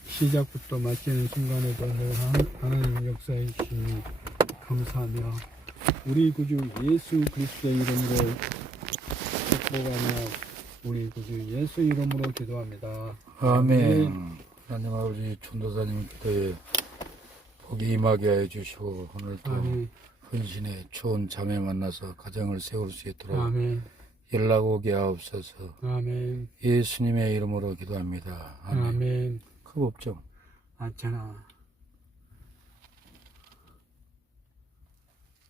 시작부터 마치는 순간에도 늘 하나님 역사해 주시니 감사하며 우리 구주 예수 그리스도의 이름으로 축복하며 우리 구주 예수 이름으로 기도합니다. 아멘. 하나님 아버지 전도사님 기도에 복이 임하게 해 주시고 오늘도 아멘. 헌신의 좋은 자매 만나서 가정을 세울 수 있도록 아멘. 연락 오게 하옵소서. 아멘. 예수님의 이름으로 기도합니다. 아멘. 아멘. 컵 없죠? 괜찮아.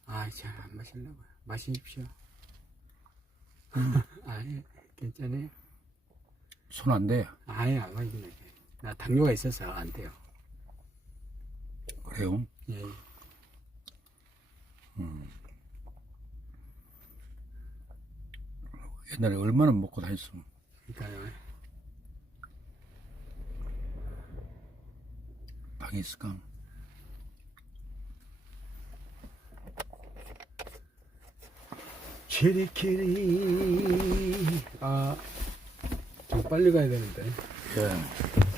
잘 안 마시려고요. 마시십시오. 괜찮아요. 손 안 돼. 안 마시네. 나 당뇨가 있어서 안 돼요. 그래요? 예. 옛날에 얼마나 먹고 다녔어. 그러니까요. 당했을까? 키리키리. 아, 좀 빨리 가야 되는데. 예.